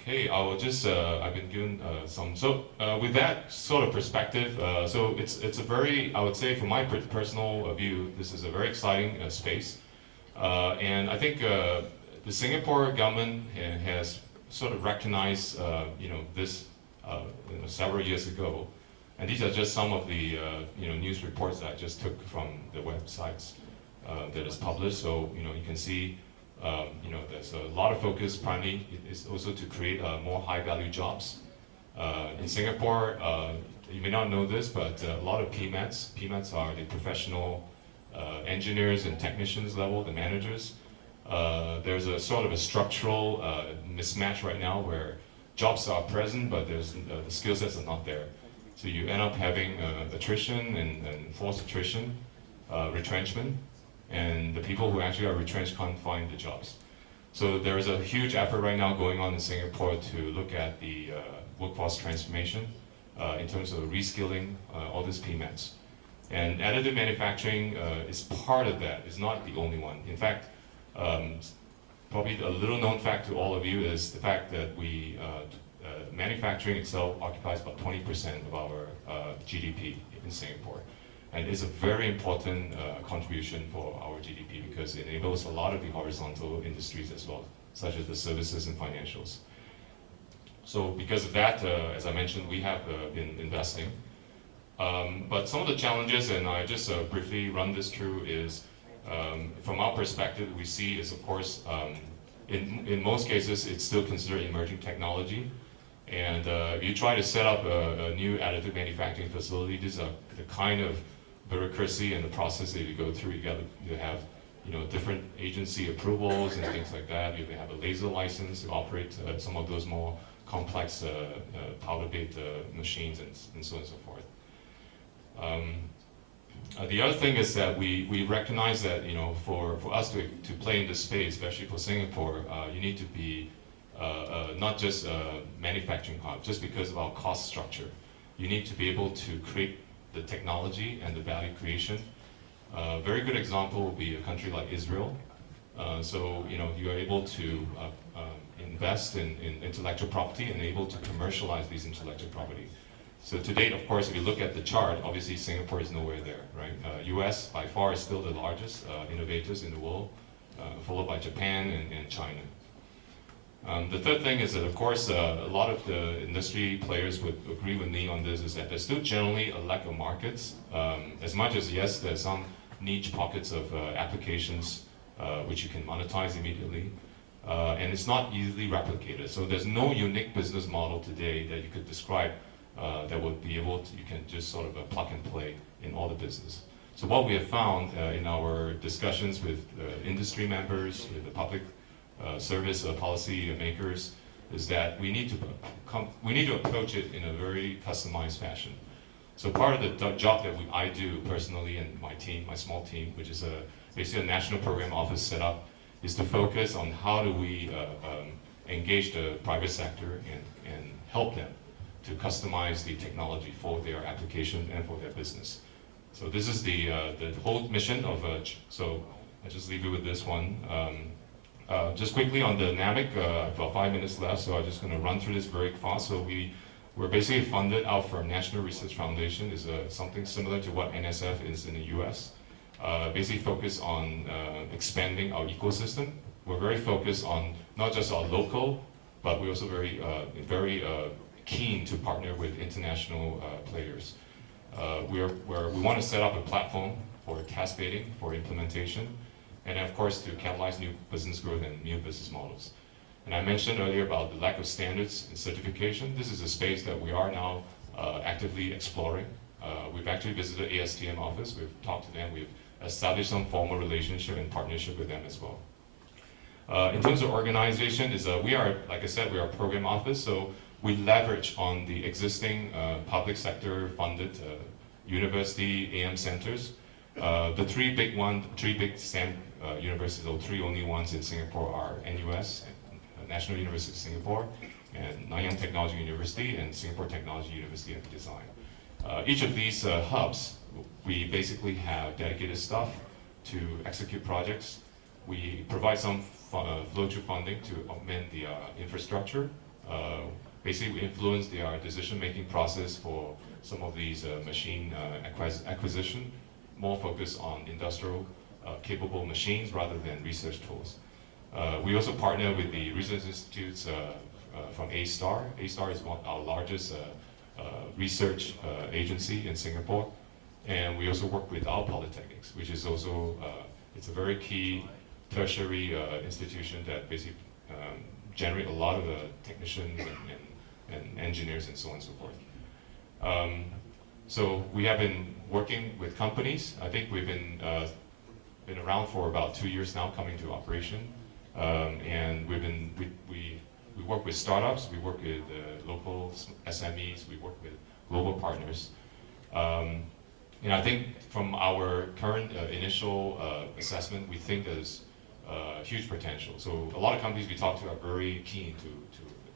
Okay, I will just, I've been given some, so with that sort of perspective, so it's a very, I would say from my personal view, this is a very exciting space. And I think the Singapore government has sort of recognized, this several years ago. And these are just some of the, news reports that I just took from the websites that is published. So, you can see, there's a lot of focus primarily is also to create more high-value jobs. In Singapore, you may not know this, but a lot of PMETs are the professional engineers and technicians level, the managers. There's a sort of a structural mismatch right now where jobs are present, but there's the skill sets are not there. So you end up having attrition and forced attrition, retrenchment, and the people who actually are retrenched can't find the jobs. So there is a huge effort right now going on in Singapore to look at the workforce transformation in terms of reskilling all these PMETs. And additive manufacturing is part of that. It's not the only one. In fact, probably a little known fact to all of you is the fact that manufacturing itself occupies about 20% of our GDP in Singapore. And it's a very important contribution for our GDP because it enables a lot of the horizontal industries as well, such as the services and financials. So because of that, as I mentioned, we have been investing. But some of the challenges, and I just briefly run this through, is from our perspective, we see is, of course, in most cases, it's still considered emerging technology. And if you try to set up a new additive manufacturing facility, these are the kind of bureaucracy and the process that you go through. You have different agency approvals and things like that. You have a laser license to operate some of those more complex powder bed machines and so on and so forth. The other thing is that we recognize that for us to play in this space, especially for Singapore, you need to be not just a manufacturing hub, just because of our cost structure. You need to be able to create the technology and the value creation. A very good example will be a country like Israel. So you are able to invest in intellectual property and able to commercialize these intellectual property. So to date, of course, if you look at the chart, obviously Singapore is nowhere there, right? US by far is still the largest innovators in the world, followed by Japan and China. The third thing is that, of course, a lot of the industry players would agree with me on this, is that there's still generally a lack of markets. As much as, yes, there's some niche pockets of applications which you can monetize immediately, and it's not easily replicated. So there's no unique business model today that you could describe that would be able to, you can just sort of plug and play in all the business. So what we have found in our discussions with industry members, with the public service policy makers, is that we need to approach it in a very customized fashion. So part of the job that I do personally and my team, my small team, which is basically a national program office set up, is to focus on how do we engage the private sector and help them to customize the technology for their application and for their business. So this is the whole mission of, so I'll just leave you with this one. Just quickly on the NAMIC, about 5 minutes left, so I'm just going to run through this very fast. So we're basically funded out from National Research Foundation, is something similar to what NSF is in the US. Basically focus on expanding our ecosystem. We're very focused on not just our local, but we're also very keen to partner with international players. We want to set up a platform for task baiting, for implementation, and of course to catalyze new business growth and new business models. And I mentioned earlier about the lack of standards and certification. This is a space that we are now actively exploring. We've actually visited ASTM office, we've talked to them, we've established some formal relationship and partnership with them as well. In terms of organization, we are, like I said, we are a program office, so we leverage on the existing public sector funded university AM centers. The three big STEM universities, or three only ones in Singapore, are NUS, National University of Singapore, and Nanyang Technology University, and Singapore Technology University of Design. Each of these hubs, we basically have dedicated staff to execute projects. We provide some flow-through funding to augment the infrastructure. Basically, we influence the decision-making process for some of these machine acquisition, more focused on industrial capable machines rather than research tools. We also partner with the research institutes from A-STAR. A-STAR is our largest research agency in Singapore. And we also work with our polytechnics, which is also, it's a very key tertiary institution that basically generate a lot of technicians and engineers and so on and so forth. So we have been working with companies. I think we've been around for about 2 years now, coming to operation. And we work with startups, we work with local SMEs, we work with global partners. And I think from our current initial assessment, we think there's huge potential. So a lot of companies we talk to are very keen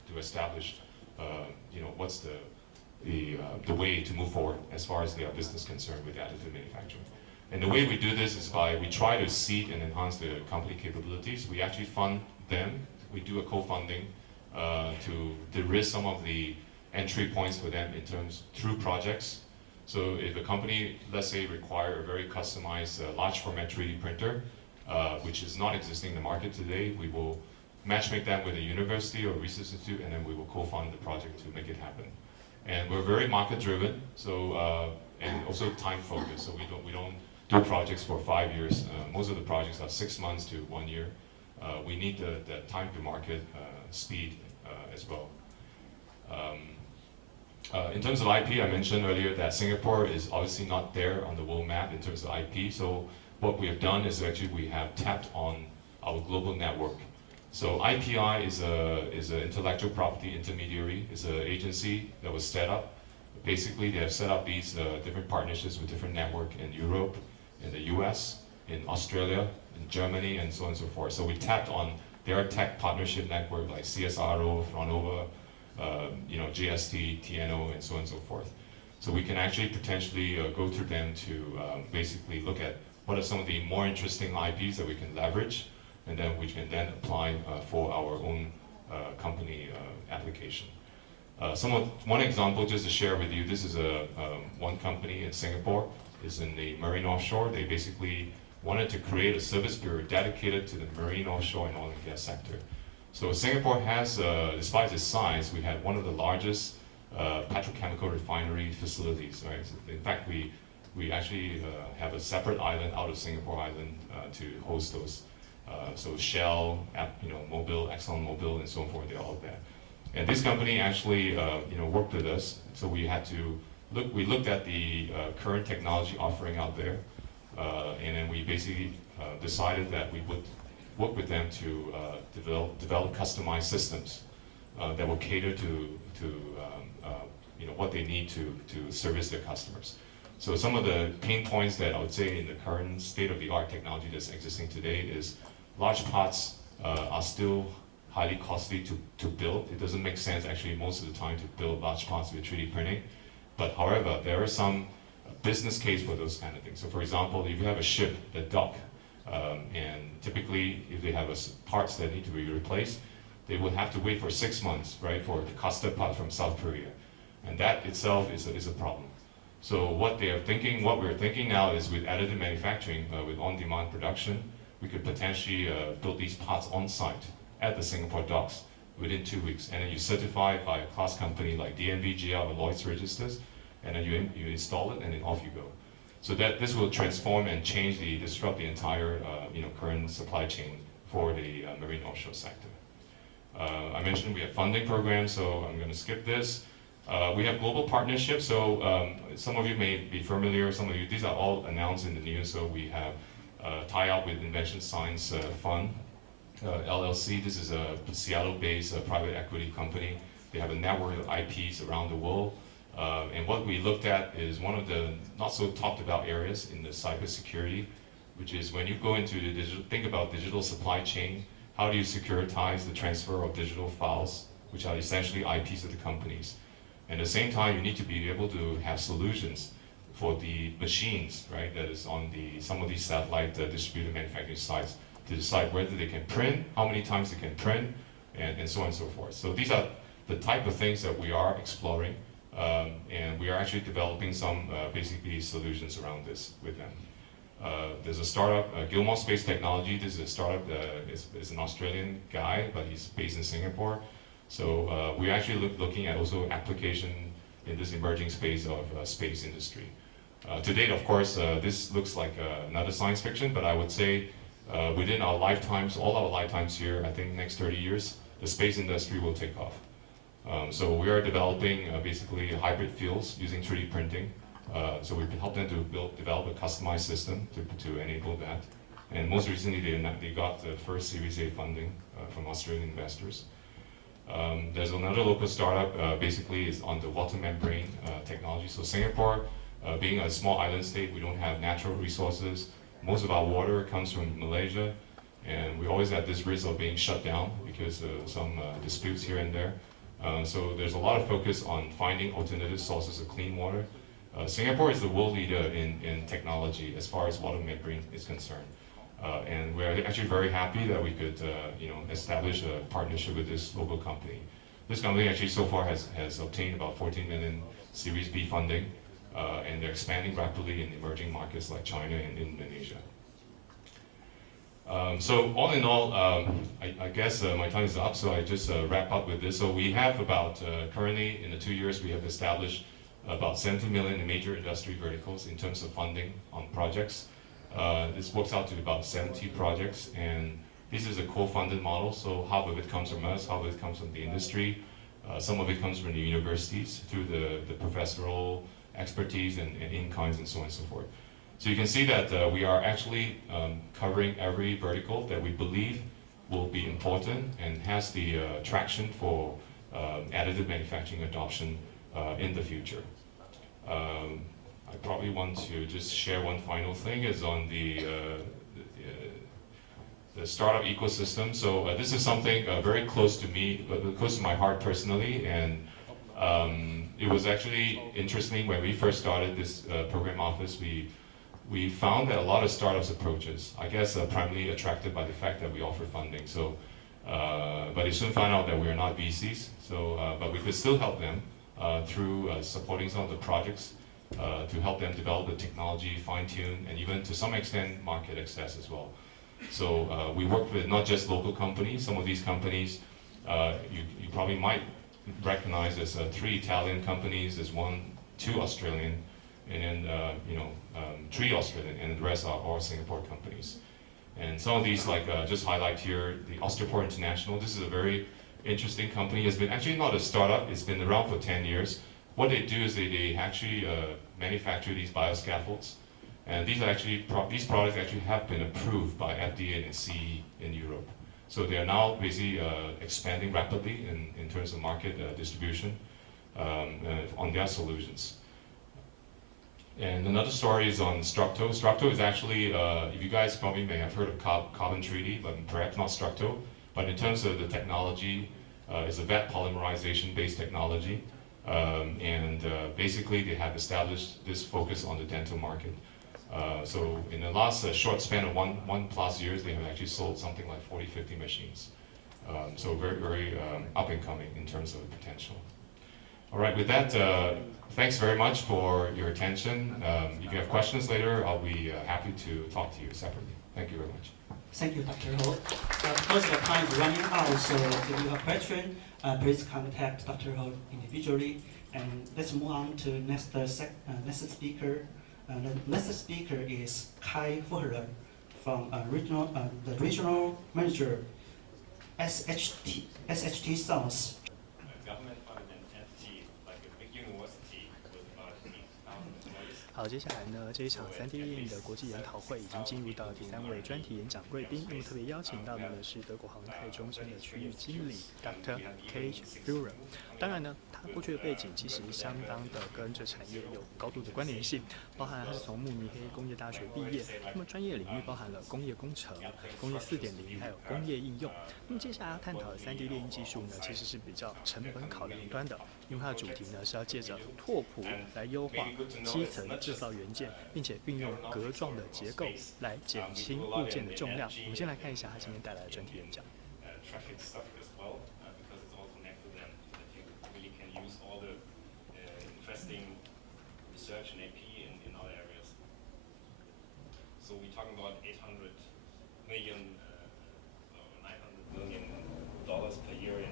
to establish, what's the way to move forward as far as their business is concerned with additive manufacturing. And the way we do this is we try to seed and enhance the company capabilities. We actually fund them. We do a co-funding to de-risk some of the entry points for them in terms through projects. So if a company, let's say, require a very customized large format 3D printer, which is not existing in the market today, we will matchmake that with a university or research institute, and then we will co-fund the project to make it happen. And we're very market driven, so and also time focused. So we don't do projects for 5 years. Most of the projects are 6 months to 1 year. We need the time to market speed as well. In terms of IP, I mentioned earlier that Singapore is obviously not there on the world map in terms of IP. So what we have done is actually we have tapped on our global network. So IPI is an intellectual property intermediary. It's an agency that was set up. Basically, they have set up these different partnerships with different networks in Europe, in the US, in Australia, in Germany, and so on and so forth. So we tapped on there are tech partnership network like CSRO, Fronova, GST, TNO, and so on and so forth. So we can actually potentially go through them to basically look at what are some of the more interesting IPs that we can leverage, and then we can then apply for our own company application. One example just to share with you, this is one company in Singapore, is in the marine offshore. They basically wanted to create a service bureau dedicated to the marine offshore and oil and gas sector. So Singapore has, despite its size, we have one of the largest petrochemical refinery facilities, right? So in fact, we actually have a separate island out of Singapore Island to host those. So Shell, Mobil, Exxon Mobil, and so forth, they're all there. And this company actually, worked with us. So we had to we looked at the current technology offering out there, and then we basically decided that we would work with them to develop customized systems that will cater to what they need to service their customers. So some of the pain points that I would say in the current state-of-the-art technology that's existing today is large parts are still highly costly to build. It doesn't make sense actually most of the time to build large parts with 3D printing. But however, there are some business case for those kind of things. So for example, if you have a ship that dock, and typically if they have parts that need to be replaced, they will have to wait for 6 months, right, for the custard part from South Korea. And that itself is a problem. So what we're thinking now is with additive manufacturing, with on-demand production, we could potentially build these parts on-site at the Singapore docks within 2 weeks. And then you certify by a class company like DNV, GL, or Lloyd's registers, and then you install it, and then off you go. So that this will transform and disrupt the entire current supply chain for the marine offshore sector. I mentioned we have funding programs, so I'm going to skip this. We have global partnerships, so some of you may be familiar, these are all announced in the news. So we have tie-up with Invention Science Fund, LLC. This is a Seattle-based private equity company. They have a network of IPs around the world. And what we looked at is one of the not so talked about areas in the cybersecurity, which is when you go into the think about digital supply chain, how do you securitize the transfer of digital files, which are essentially IPs of the companies. And at the same time, you need to be able to have solutions for the machines, right, that is on some of these satellite distributed manufacturing sites to decide whether they can print, how many times they can print, and so on and so forth. So these are the type of things that we are exploring, and we are actually developing some basically solutions around this with them. There's a startup, Gilmore Space Technology. This is a startup, is an Australian guy, but he's based in Singapore. So we're actually looking at also application in this emerging space of space industry. To date, of course, this looks like another science fiction, but I would say within our lifetimes, all our lifetimes here, I think next 30 years, the space industry will take off. So we are developing basically hybrid fuels using 3D printing. So we help them to develop a customized system to enable that. And most recently, they got the first Series A funding from Australian investors. There's another local startup, basically is on the water membrane technology. So Singapore, being a small island state, we don't have natural resources. Most of our water comes from Malaysia, and we always have this risk of being shut down because of some disputes here and there. So there's a lot of focus on finding alternative sources of clean water. Singapore is the world leader in technology as far as water membrane is concerned. And we're actually very happy that we could establish a partnership with this local company. This company actually so far has obtained about 14 million Series B funding, and they're expanding rapidly in emerging markets like China and Indonesia. So all in all, I guess my time is up, so I just wrap up with this. So we have about, currently in the 2 years, we have established about 70 million in major industry verticals in terms of funding on projects. This works out to about 70 projects, and this is a co-funded model, so half of it comes from us, half of it comes from the industry. Some of it comes from the universities through the professional expertise and in-kinds and so on and so forth. So you can see that we are actually covering every vertical that we believe will be important and has the traction for additive manufacturing adoption in the future. I probably want to just share one final thing is on the the startup ecosystem. So this is something very close to me, close to my heart personally, and it was actually interesting when we first started this program office. We found that a lot of startups approaches, I guess, primarily attracted by the fact that we offer funding. So, but they soon found out that we are not VCs. So, but we could still help them through supporting some of the projects to help them develop the technology, fine-tune, and even to some extent market access as well. So we work with not just local companies. Some of these companies you probably might recognize as 3 Italian companies. There's 2 Australian, and then 3 Australian, and the rest are all Singapore companies. And some of these, like just highlight here, the Osteoport International. This is a very interesting company. It's been actually not a startup. It's been around for 10 years. What they do is they actually manufacture these bioscaffolds, and these products actually have been approved by FDA and CE in Europe. So they are now basically expanding rapidly in terms of market distribution on their solutions. And another story is on Structo. Structo is actually, if you guys probably may have heard of carbon treaty, but perhaps not Structo. But in terms of the technology, it's a vat polymerization-based technology. Basically, they have established this focus on the dental market. So in the last short span of one plus years, they have actually sold something like 40, 50 machines. So very, very up and coming in terms of potential. All right, with that, thanks very much for your attention. If you have questions later, I'll be happy to talk to you separately. Thank you very much. Thank you, Dr. Ho. Because the time is running out, so if you have a question, please contact Dr. Ho individually. And let's move on to next speaker. The next speaker is Kai Fuhrer from the regional manager, SHT South. Government-funded entity like a big university with about 8,000 employees. 好，接下来呢，这一场3D 列印的国际研讨会已经进入到第3位专题演讲贵宾。那么特别邀请到的呢是德国航太中心的区域经理 Dr. Kai Fuhrer。当然呢，他过去的背景其实相当的跟这产业有高度的关联性，包含他是从慕尼黑工业大学毕业，那么专业领域包含了工业工程、工业4.0，还有工业应用。那么接下来要探讨的3D 列印技术呢，其实是比较成本考量端的，因为它的主题呢是要借着拓扑来优化基层制造元件，并且运用格状的结构来减轻物件的重量。我们先来看一下他今天带来的专题演讲。Research and AP in other areas. So we're talking about 800 million, $900 million per year in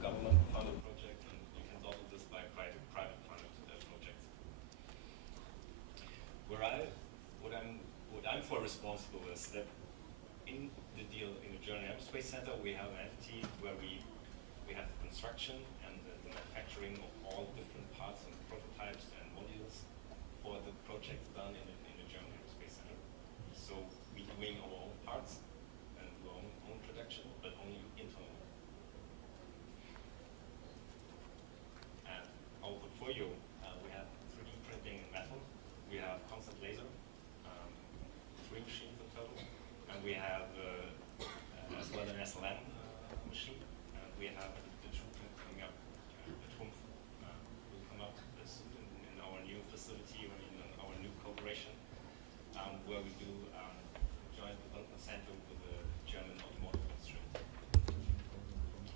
government-funded projects, and you can double this by private-funded projects. What I'm for responsible is that in the deal in the German Aerospace Center, we have an entity where we have the construction and the manufacturing of all different parts and prototypes and modules for the projects done in the German Aerospace Center. So we're doing our own parts and our own production, but only internally. And our portfolio, we have 3D printing in metal, we have constant laser, 3 machines in total, and we have as well an SLM machine, and we have the TruePrint coming up. The TruePrint will come up soon in our new facility or in our new cooperation, where we do joint development center with the German automotive industry.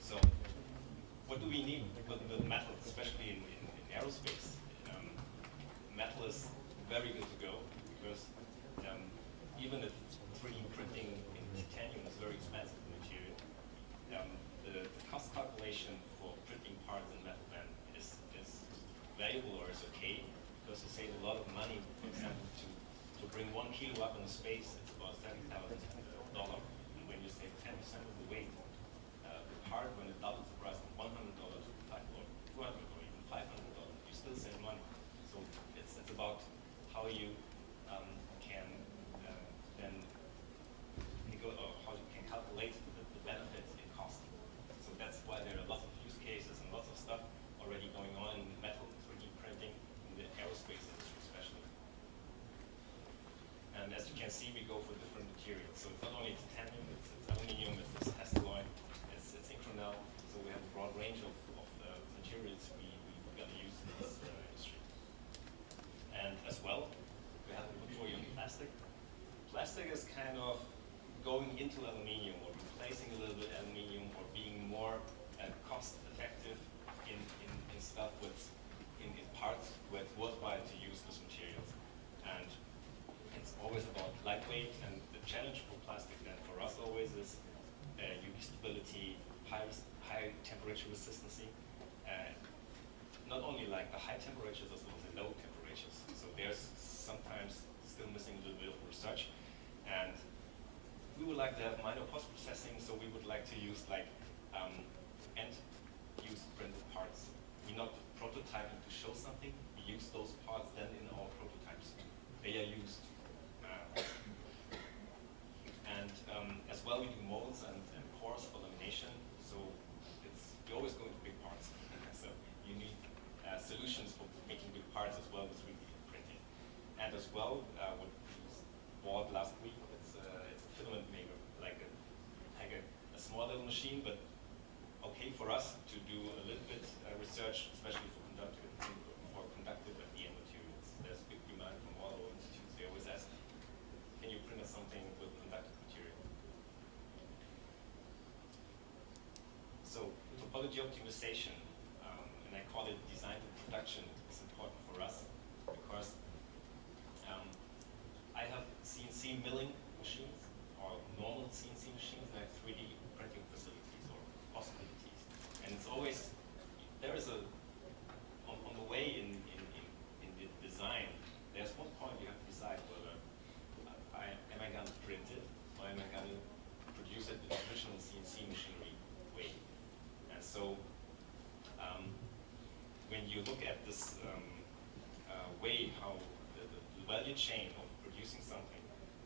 So what do we need with metal, especially in aerospace? Metal is very good to go because even if 3D printing in titanium is very expensive material, the cost calculation for printing parts in metal then is valuable or is okay because you save a lot of money. For example, to bring 1 kilo up in space, it's about $70,000. And when you save 10% of the weight, the part when it doubles the price from $100 to $500 or $200 or even $500, you still save money. So it's about how you can then how you can calculate the benefits in cost. So that's why there are lots of use cases and lots of stuff already going on in metal 3D printing in the aerospace industry especially. And as you can see, we go into aluminium or replacing a little bit aluminium or being more cost effective in stuff in parts where it's worthwhile to use those materials. And it's always about lightweight, and the challenge for plastic then for us always is UV stability, high temperature resistancy. Not only like the high temperatures as well as the low temperatures. So there's sometimes still missing a little bit of research. And we would like to have minor post-processing, so we would like to use like end-use printed parts. We're not prototyping to show something. We use those parts then in our prototypes. They are used. And as well, we do molds and cores for lamination. So you're always going to big parts. So you need solutions for making big parts as well with 3D printing. And as well, what we bought last week, it's a filament maker, like a small little machine, but okay for us to do a little bit research, especially for conductive at the end materials. There's big demand from all our institutes. They always ask, can you print us something with conductive material? So topology optimization, and I call it design to production, is important for us because I have CNC milling machines or normal CNC machines that have 3D printing facilities or possibilities. And it's always, there is on the way in the design, there's one point you have to decide whether am I going to print it or am I going to produce it the traditional CNC machinery way. And so when you look at this way how the value chain of producing something,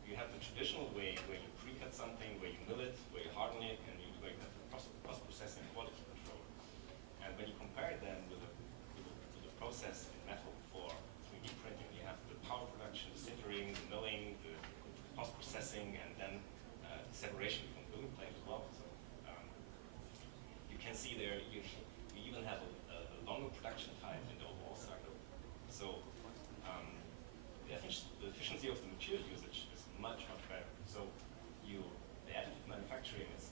you have the traditional way where you pre-cut something, where you mill it, where you harden it, and where you have the post-processing quality control. And when you compare it then with the process in metal for 3D printing, you have the power production, the sintering, the milling, the post-processing, and then separation from building plate as well. So you can see there, you even have a longer production time in the overall cycle. So the efficiency of the material usage is much, much better. So the additive manufacturing is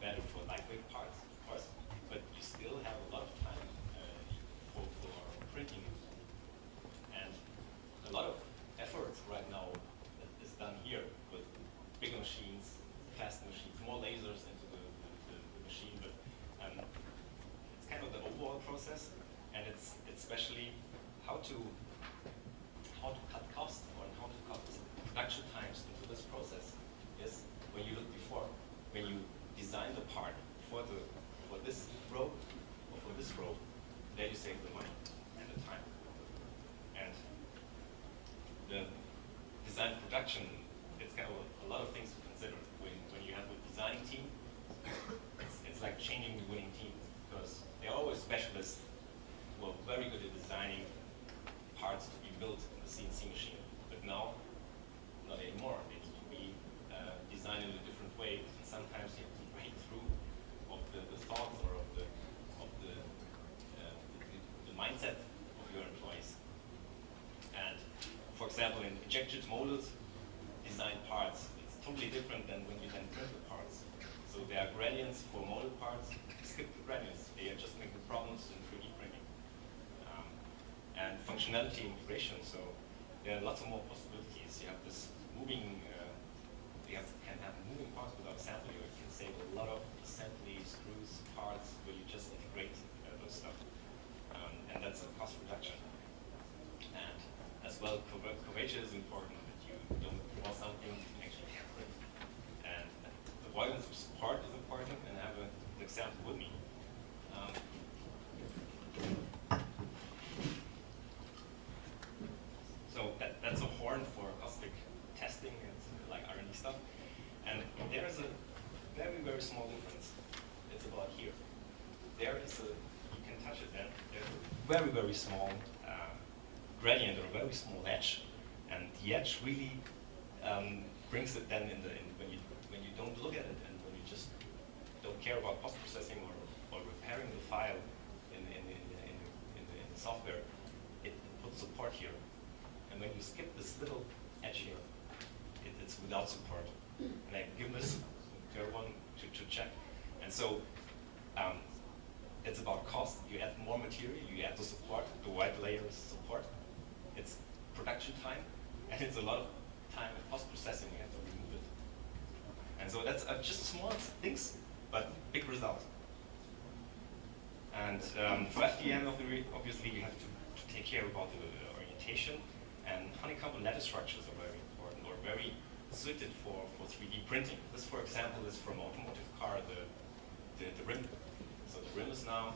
better for lightweight parts, of course, but you still have a lot of time for printing. And a lot of effort right now is done here with bigger machines, faster machines, more lasers into the machine, but it's kind of the overall process, and it's especially how to cut costs or how to cut production times into this process is when you look before, when you design the part for this row or for this row, then you save the money and the time. And the design production, it's got a lot of things to consider. When you have a designing team, it's like changing the winning team because they're always specialists who are very good at designing parts to be built in the CNC machine. But now, not anymore. They need to be designed in a different way. And sometimes you have to break through of the thoughts or of the mindset of your employees. And for example, in injection molded design parts, it's totally different than when you then print the parts. So there are gradients for molded parts. Skip the gradients. They are just making problems in 3D printing. And functionality integration. So there are lots of more possibilities. You have this moving, can have moving parts without assembly, or you can save a lot of assembly, screws, parts, where you just integrate those stuff. And that's a cost reduction. And as well, curvature is important, that you don't draw something you actually can't print. And avoidance of support is important, and I have an example with me. So that's a horn for acoustic testing and like R&D stuff. And there's a very, very small difference. It's about here. There is you can touch it then. There's a very, very small gradient or a very small edge. And the edge really brings it then when you don't look at it and when you just don't care about post-processing or repairing the file in the software, it puts support here. And when you skip this little edge here, it's without support. And I give this so it's about cost. You add more material, you add the support, the white layers support. It's production time, and it's a lot of time in post-processing. You have to remove it. And so that's just small things, but big result. And for FDM, obviously, you have to take care about the orientation, and honeycomb and lattice structures are very important, or very suited for 3D printing. This, for example, is from automotive car, the rim. So the rim is now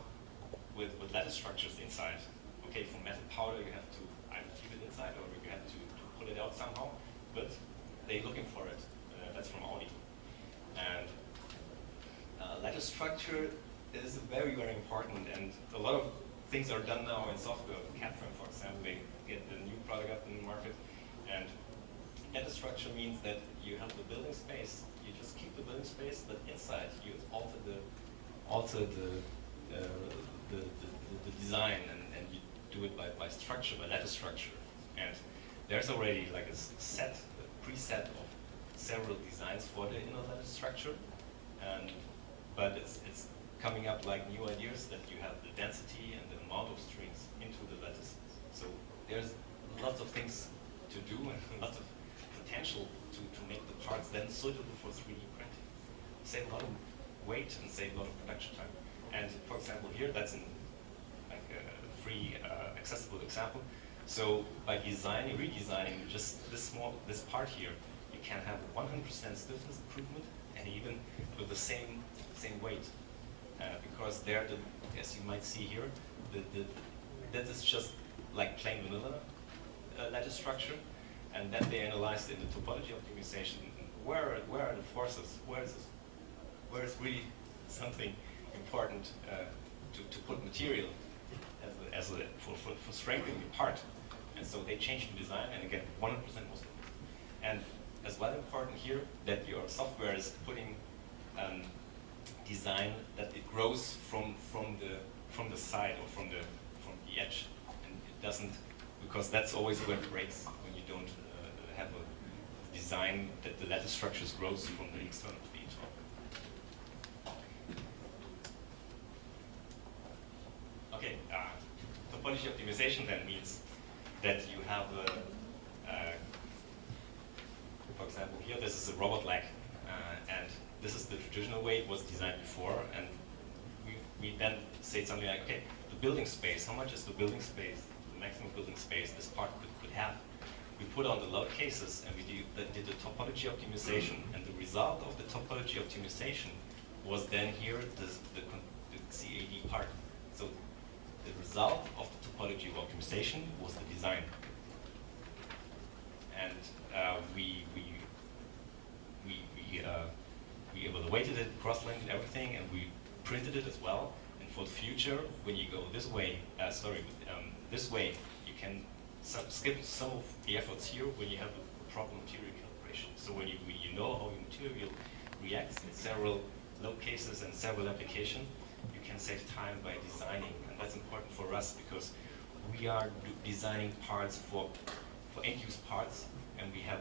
with lattice structures inside. Okay, for metal powder, you have to either keep it inside or you have to pull it out somehow, but they're looking for it. That's from Audi. And lattice structure is very, very important, and a lot of things are done now in software. CAD-frame, for example, they get the new product up in the market, and lattice structure means that you have the building space, you just keep the building space, but inside you alter the design, and you do it by structure, by lattice structure. And there's already like a preset of several designs for the inner lattice structure, but it's coming up like new ideas that you have the density and the amount of strings into the lattice. So there's lots of things to do and lots of potential to make the parts then suitable for 3D printing. Save a lot of weight and save a lot of production time. And for example here, that's like a free accessible example. So by redesigning just this part here, you can have 100% stiffness improvement, and even with the same weight. Because there, as you might see here, that is just like plain vanilla lattice structure, and then they analyzed in the topology optimization where are the forces, where is really something important to put material for strengthening the part, and so they changed the design, and again 100% was, and as well important here that your software is putting design that it grows from the side or from the edge, and it doesn't, because that's always where it breaks when you don't have a design that the lattice structures grows from the external to the internal. Okay, topology optimization then means that you have for example here this is a robot leg, and this is the traditional way it was designed before, and we then say something like, okay, the building space, how much is the building space, the maximum building space this part could have? We put on the load cases, and we did the topology optimization, and the result of the topology optimization was then here the CAD part. So the result of the topology optimization was the design, and we evaluated it, cross-linked everything, and we printed it as well. And for the future, when you go this way, this way, you can skip some of the efforts here when you have a proper material calibration. So when you know how your material reacts in several load cases and several applications, you can save time by designing, and that's important for us because we are designing parts for end-use parts, and we have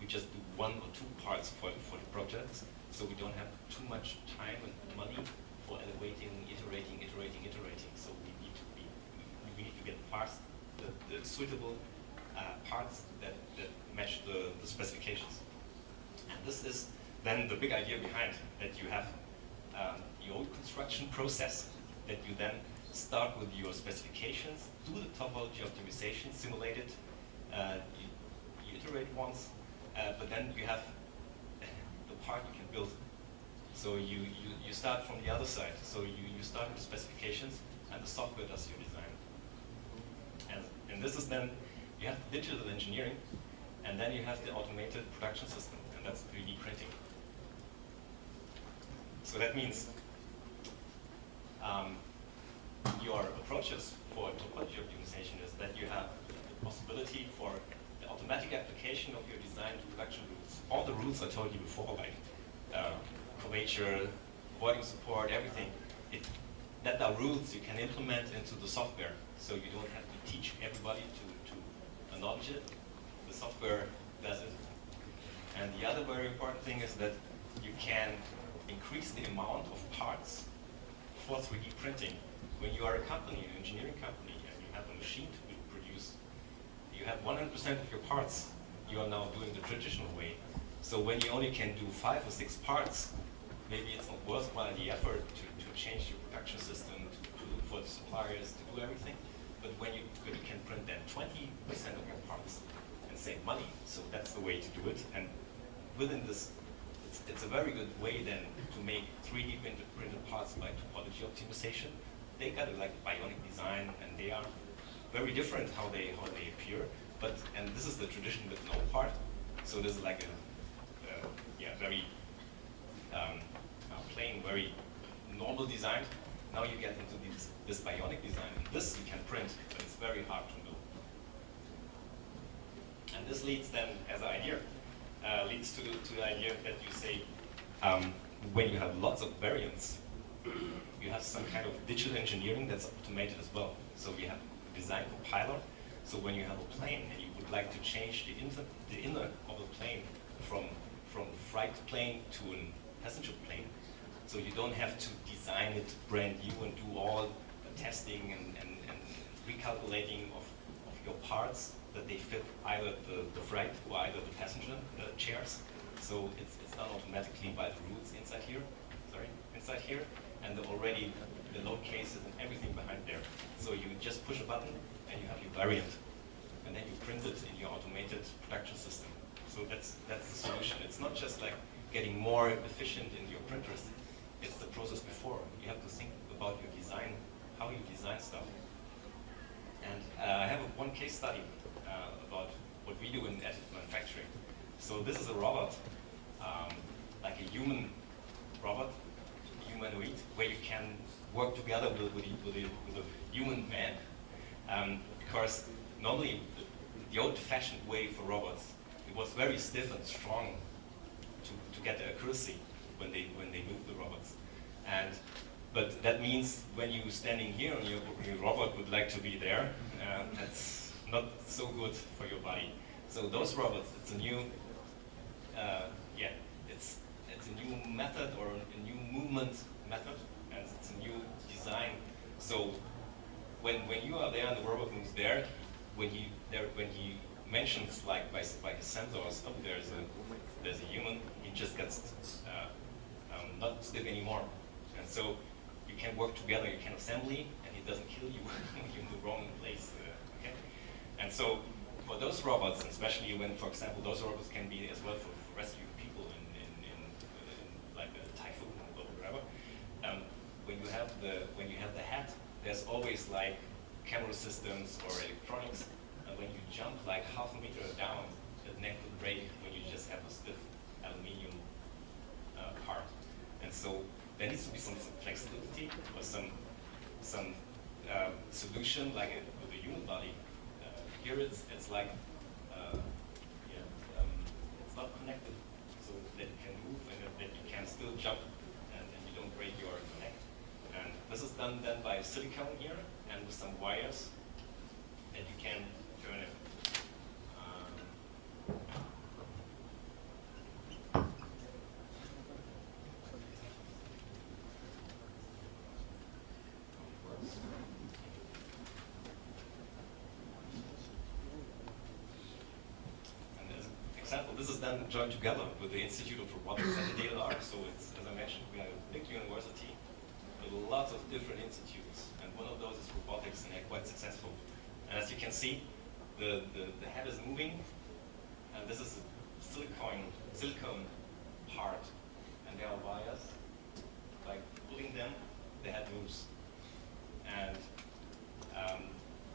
we just do 1 or 2 parts for the projects. So we don't have too much time and money for evaluating, iterating. So we need to get parts, the suitable parts that match the specifications. And this is then the big idea behind that you have your own construction process, that you then start with your specifications, do the topology optimization, simulate it, you iterate once, but then you have the part you can build. So you start from the other side. So you start with the specifications, and the software does your design. And this is then, you have digital engineering, and then you have the automated production system, and that's 3D printing. So that means your approaches for topology optimization is that you have the possibility for the automatic application of your design to production rules. All the rules I told you before, like curvature, volume support, everything, that are rules you can implement into the software. So you don't have to teach everybody to acknowledge it. The software does it. And the other very important thing is that you can increase the amount of parts for 3D printing. When you are a company, an engineering company, and you have a machine to produce, you have 100% of your parts. You are now doing the traditional way. So when you only can do 5 or 6 parts, maybe it's not worthwhile the effort to change your production system, to look for the suppliers, to do everything. But when you can print then 20% of your parts and save money, so that's the way to do it. And within this, it's a very good way then to make 3D printed parts by topology optimization. They got a like bionic design, and they are very different how they appear. And this is the tradition with no part. So this is like a very plain, very normal design. Now you get into this bionic design. And this you can print, but it's very hard to build. And this leads then, as an idea, leads to the idea that you say, when you have lots of variants, you have some kind of digital engineering that's automated as well. So you have a design compiler. So when you have a plane and you would like to change the inner of the plane from freight plane to a passenger plane, so you don't have to design it brand new and do all the testing and recalculating of your parts that they fit either the freight or either the passenger chairs. So it's done automatically by the rules inside here, and already the load cases and everything behind there. So you just push a button and you have your variant, and then you print it in your automated production system. So that's the solution. It's not just like getting more efficient in your printers. It's the process before. You have to think about your design, how you design stuff. And I have one case study about what we do in additive manufacturing. So this is a robot, like a human robot, humanoid, where you can work together with a human man. Because normally the old-fashioned way for robots, it was very stiff and strong to get the accuracy when they move the robots. But that means when you're standing here and your robot would like to be there, that's not so good for your body. So those robots, it's a new, it's a new method or a new movement method, and it's a new design. So when you are there and the robot moves there, when he mentions like by his sensors, oh, there's a human, he just gets not stiff anymore. And so you can work together, you can assembly, and he doesn't kill you when you're in the wrong place. Okay? And so for those robots, and especially when, for example, those robots can be as well for rescuing people in like a typhoon or whatever. When you have the hat, there's always like camera systems or electronics, and when you jump like half a meter down, the neck will break when you just have a stiff aluminium part. And so there needs to be some flexibility or some solution like with the human body. Here it's like it's not connected, so that it can move and that you can still jump and you don't break your neck. And this is done then by silicone here and with some wires that you can turn it. Example, this is then joined together with the Institute of Robotics and the DLR. So it's, as I mentioned, we have a big university with lots of different institutes, and one of those is robotics, and they're quite successful. And as you can see, the head is moving, and this is a silicone part, and there are wires. By pulling them, the head moves. And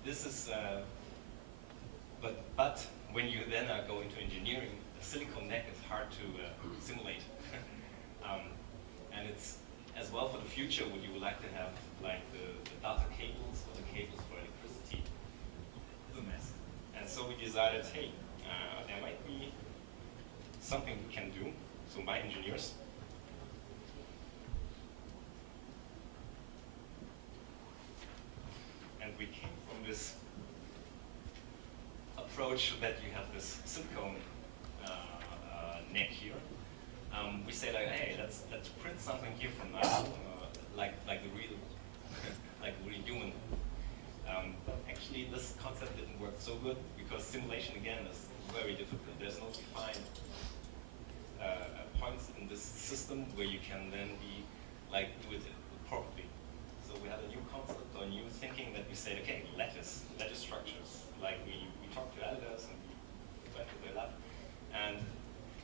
this is, but when you then go into engineering, the silicone neck is hard to simulate. And it's, as well for the future, when you would like to have like the data cables or the cables for electricity, it's a mess. And so we decided, hey, there might be something we can do. So my engineers, and we came from this approach that you have this silicone neck here, we say like, hey, let's print something here from now, like the real, like the real human. But actually, this concept didn't work so good because simulation again is very difficult. There's no defined points in this system where you can then do it properly. So we had a new concept or new thinking that we said, okay, lattice structures. Like we talked to editors and we went to their lab, and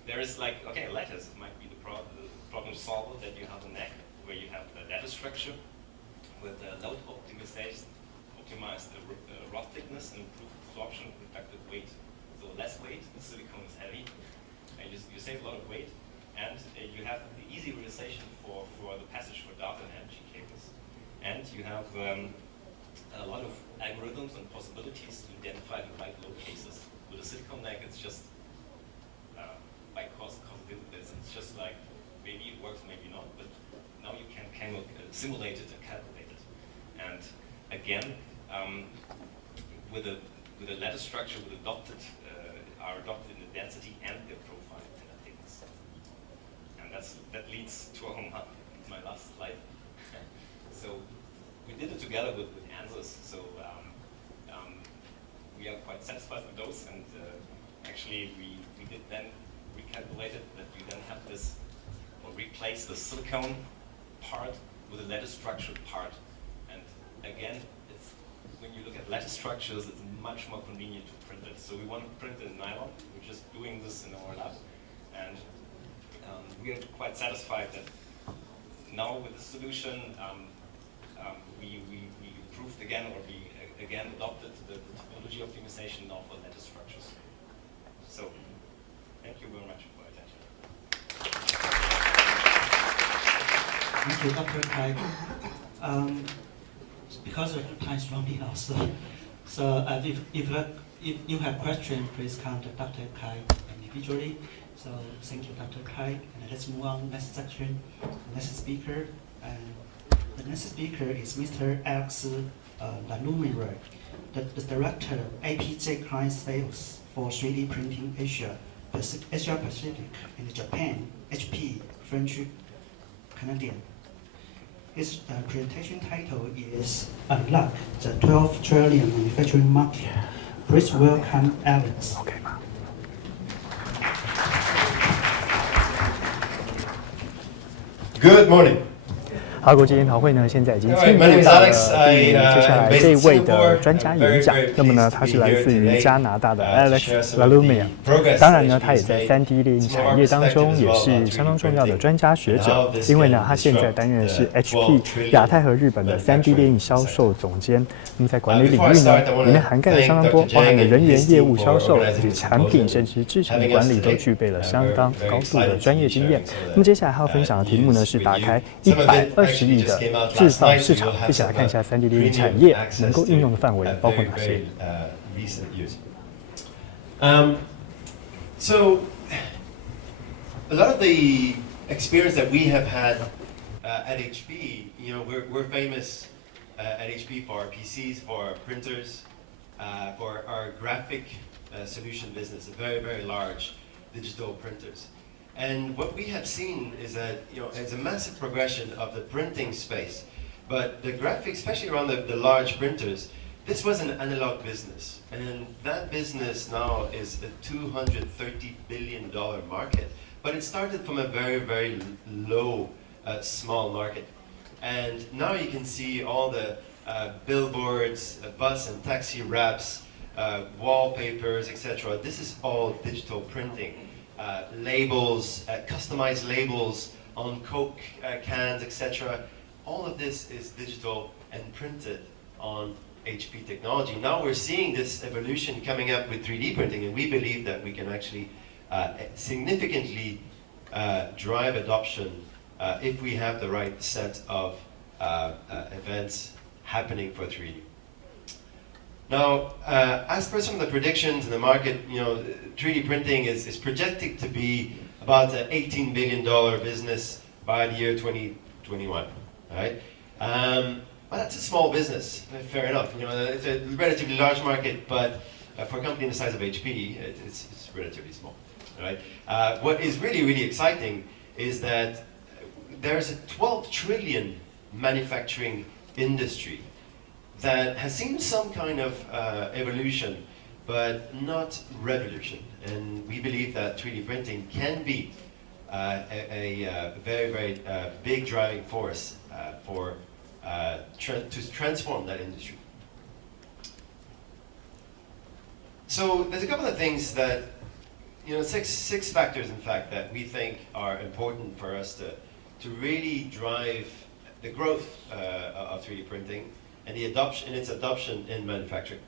there is like, okay, lattice might be the problem solver that you have a neck where you have the lattice structure with load optimized rod thickness and improved absorption of conductive weight. So less weight, the silicone is heavy, and you save a lot of weight, and you have the easy realization for the passage for data and energy cables. And you have a lot of algorithms and possibilities to identify the right load cases. With a silicone neck, it's just by cost it's just like maybe it works, maybe not, but now you can kind of simulate it and calculate it. And again, with a lattice structure are adopted in the density and the profile and the thickness. And that leads to my last slide. So we did it together with ANSYS. So we are quite satisfied with those, and actually we did then recalculated that you then have this, or replace the silicone part with a lattice structured part. And again, when you look at lattice structures, it's much more convenient to print it. So we want to print in nylon. We're just doing this in our lab, and we are quite satisfied that now with the solution, we improved again, or we again adopted the topology optimization now for lattice structures. So thank you very much for your attention. Thank you, Dr. Kai. Because of time is running out, so if you have questions, please contact Dr. Kai individually. So thank you, Dr. Kai. And let's move on next section. Next speaker, the next speaker is Mr. Alex Lalumire, the director of APJ client sales for 3D printing Asia Pacific and Japan, HP, French, Canadian. His presentation title is Unlock the 12 Trillion Manufacturing Market. Please welcome Alex. Okay. Good morning. 好，国际研讨会呢，现在已经进入到了接下来这一位的专家演讲。那么呢，他是来自于加拿大的 Alex Lalumire。当然呢，他也在3D 列印产业当中也是相当重要的专家学者。因为呢，他现在担任的是 HP 亚太和日本的3D 列印销售总监。那么在管理领域呢，里面涵盖的相当多，包含了人员、业务、销售以及产品，甚至制程管理都具备了相当高度的专业经验。那么接下来他要分享的题目呢是打开120亿的制造市场，一起来看一下3D 列印产业能够应用的范围包括哪些。So a lot of the experience that we have had at HP, you know, we're famous at HP for our PCs, for our printers, for our graphic solution business, a very, very large digital printers. And what we have seen is that, you know, it's a massive progression of the printing space. But the graphics, especially around the large printers, this was an analog business. And that business now is a $230 billion market. But it started from a very, very low, small market. And now you can see all the billboards, bus and taxi wraps, wallpapers, etc. This is all digital printing. Labels, customized labels on Coke cans, etc. All of this is digital and printed on HP technology. Now we're seeing this evolution coming up with 3D printing, and we believe that we can actually significantly drive adoption if we have the right set of events happening for 3D. Now, as per some of the predictions in the market, you know, 3D printing is projected to be about an $18 billion business by the year 2021, right? Well, that's a small business, fair enough. You know, it's a relatively large market, but for a company the size of HP, it's relatively small, right? What is really, really exciting is that there's a 12 trillion manufacturing industry that has seen some kind of evolution, but not revolution. And we believe that 3D printing can be a very, very big driving force to transform that industry. So there's a couple of things that, six factors in fact that we think are important for us to really drive the growth of 3D printing and its adoption in manufacturing.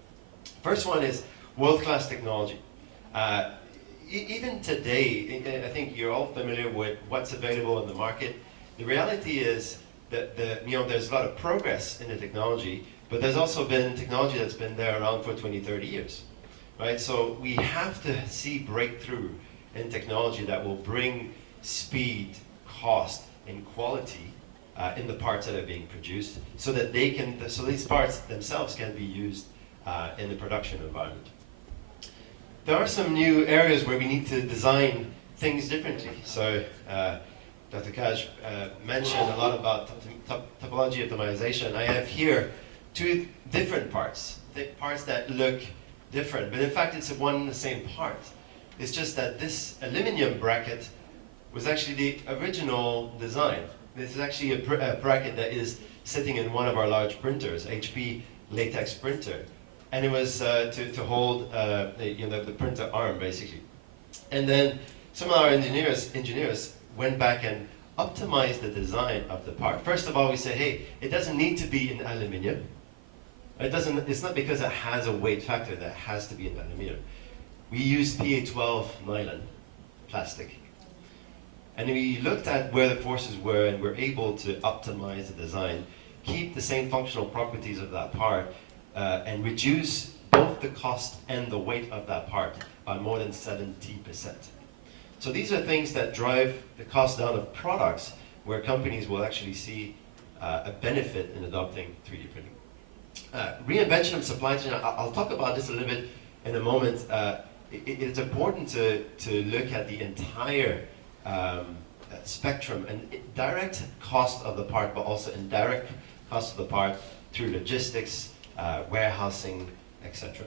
First one is world-class technology. Even today, I think you're all familiar with what's available in the market. The reality is that there's a lot of progress in the technology, but there's also been technology that's been there around for 20, 30 years, right? So we have to see breakthrough in technology that will bring speed, cost, and quality in the parts that are being produced, so that so these parts themselves can be used in the production environment. There are some new areas where we need to design things differently. So Dr. Kaj mentioned a lot about topology optimization. I have here two different parts that look different, but in fact it's one and the same part. It's just that this aluminum bracket was actually the original design. This is actually a bracket that is sitting in one of our large printers, HP latex printer. And it was to hold the printer arm, basically. And then some of our engineers went back and optimized the design of the part. First of all, we say, hey, it doesn't need to be in aluminum. It's not because it has a weight factor that it has to be in aluminum. We used PA12 nylon plastic. And we looked at where the forces were, and we're able to optimize the design, keep the same functional properties of that part, and reduce both the cost and the weight of that part by more than 70%. So these are things that drive the cost down of products, where companies will actually see a benefit in adopting 3D printing. Reinvention of supply chain, I'll talk about this a little bit in a moment. It's important to look at the entire spectrum and direct cost of the part, but also indirect cost of the part through logistics, warehousing, etc.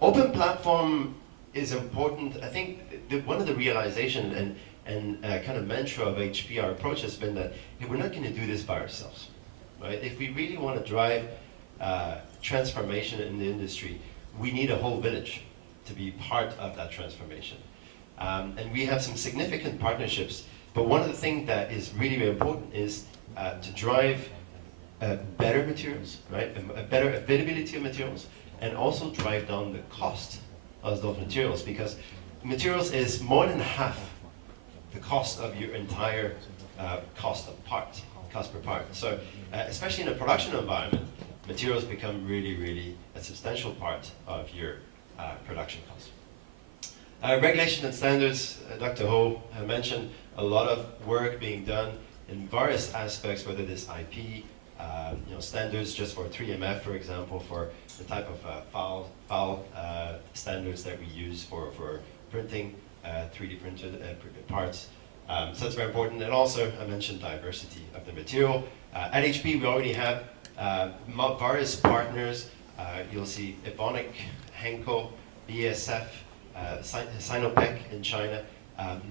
Open platform is important. I think one of the realization and kind of mantra of HP, our approach has been that, hey, we're not going to do this by ourselves, right? If we really want to drive transformation in the industry, we need a whole village to be part of that transformation. And we have some significant partnerships, but one of the things that is really, really important is to drive better materials, right? A better availability of materials, and also drive down the cost of those materials, because materials is more than half the cost of your entire cost per part. So especially in a production environment, materials become really, really a substantial part of your production cost. Regulation and standards, Dr. Ho mentioned a lot of work being done in various aspects, whether this IP, standards just for 3MF, for example, for the type of file standards that we use for printing 3D printed parts. So that's very important. And also, I mentioned diversity of the material. At HP, we already have various partners. You'll see Evonik, Henkel, BASF, Sinopec in China.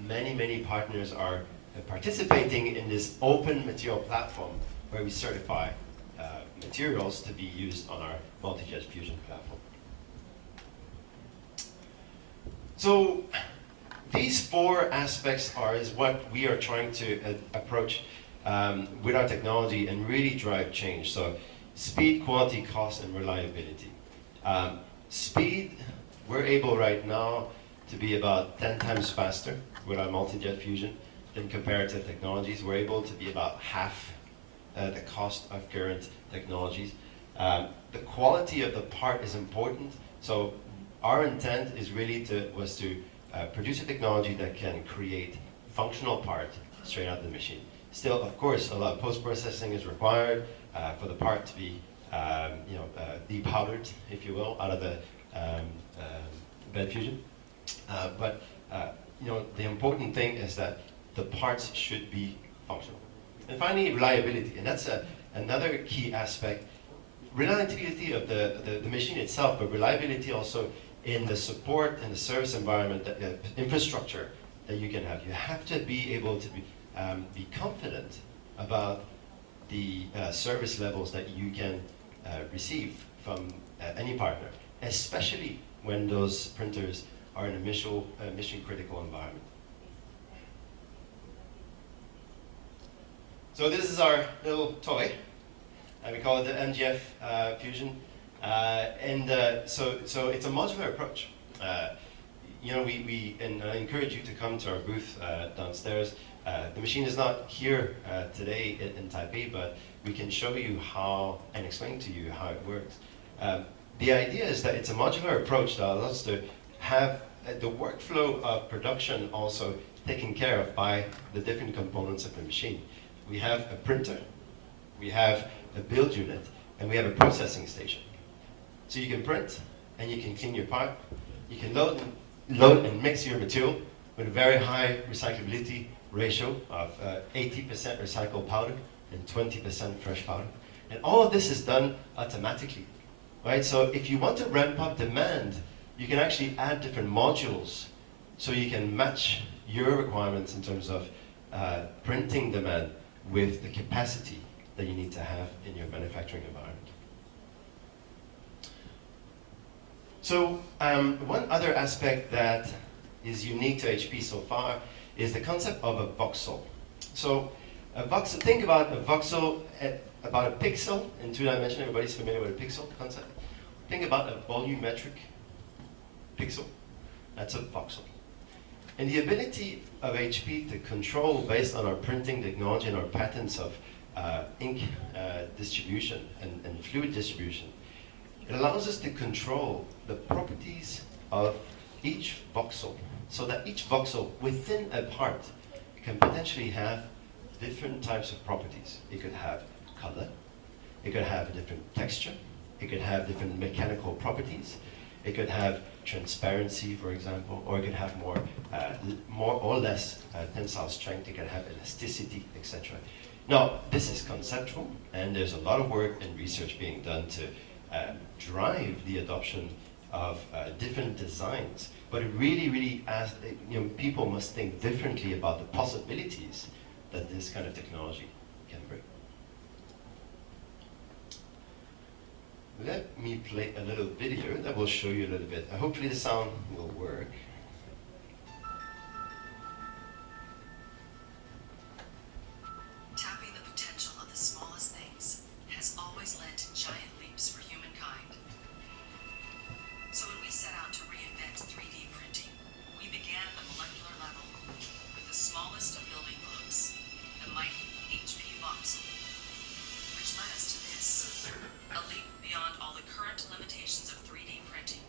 Many partners are participating in this open material platform where we certify materials to be used on our multi-jet fusion platform. So these four aspects is what we are trying to approach with our technology and really drive change. So speed, quality, cost, and reliability. Speed, we're able right now to be about 10 times faster with our multi-jet fusion than comparative technologies. We're able to be about half the cost of current technologies. The quality of the part is important. So our intent is really to produce a technology that can create functional part straight out of the machine. Still, of course, a lot of post-processing is required for the part to be depowdered, if you will, out of the bed fusion. But the important thing is that the parts should be functional. And finally, reliability, and that's another key aspect. Reliability of the machine itself, but reliability also in the support and the service environment, the infrastructure that you can have. You have to be able to be confident about the service levels that you can receive from any partner, especially when those printers are in a mission critical environment. So this is our little toy, and we call it the MGF Fusion. So it's a modular approach. You know, and I encourage you to come to our booth downstairs. The machine is not here today in Taipei, but we can show you how and explain to you how it works. The idea is that it's a modular approach that allows us to have the workflow of production also taken care of by the different components of the machine. We have a printer, we have a build unit, and we have a processing station. So you can print, and you can clean your part. You can load and mix your material with a very high recyclability ratio of 80% recycled powder and 20% fresh powder. And all of this is done automatically, right? So if you want to ramp up demand, you can actually add different modules so you can match your requirements in terms of printing demand with the capacity that you need to have in your manufacturing environment. So one other aspect that is unique to HP so far is the concept of a voxel. So a voxel, think about a voxel about a pixel in 2-dimensional. Everybody's familiar with a pixel concept. Think about a volumetric pixel. That's a voxel. And the ability of HP to control, based on our printing technology and our patents of ink distribution and fluid distribution, it allows us to control the properties of each voxel, so that each voxel within a part can potentially have different types of properties. It could have color, it could have a different texture, it could have different mechanical properties, it could have transparency, for example, or it could have more or less tensile strength, it could have elasticity, etc. Now, this is conceptual, and there's a lot of work and research being done to drive the adoption of different designs. But it really, people must think differently about the possibilities that this kind of technology can bring. Let me play a little video that will show you a little bit. Hopefully the sound will work. Tapping the potential of the smallest things has always led to giant leaps for humankind. So when we set out to reinvent 3D printing, we began at the molecular level with the smallest of building blocks, the mighty HP voxel, which led us to this, a leap beyond all the current limitations of 3D printing.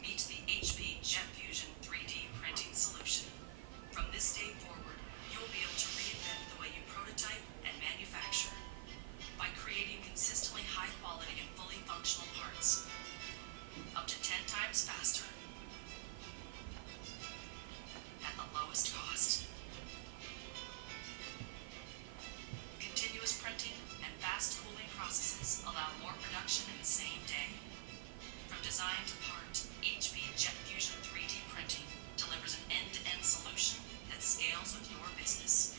Meet the HP Jet Fusion 3D printing solution. From this day forward, you'll be able to reinvent the way you prototype and manufacture by creating consistently high quality and fully functional parts, up to 10 times faster, at the lowest cost. Continuous printing and fast cooling processes allow more production in the same day. From design to part, HP Jet Fusion 3D printing delivers an end-to-end solution that scales with your business.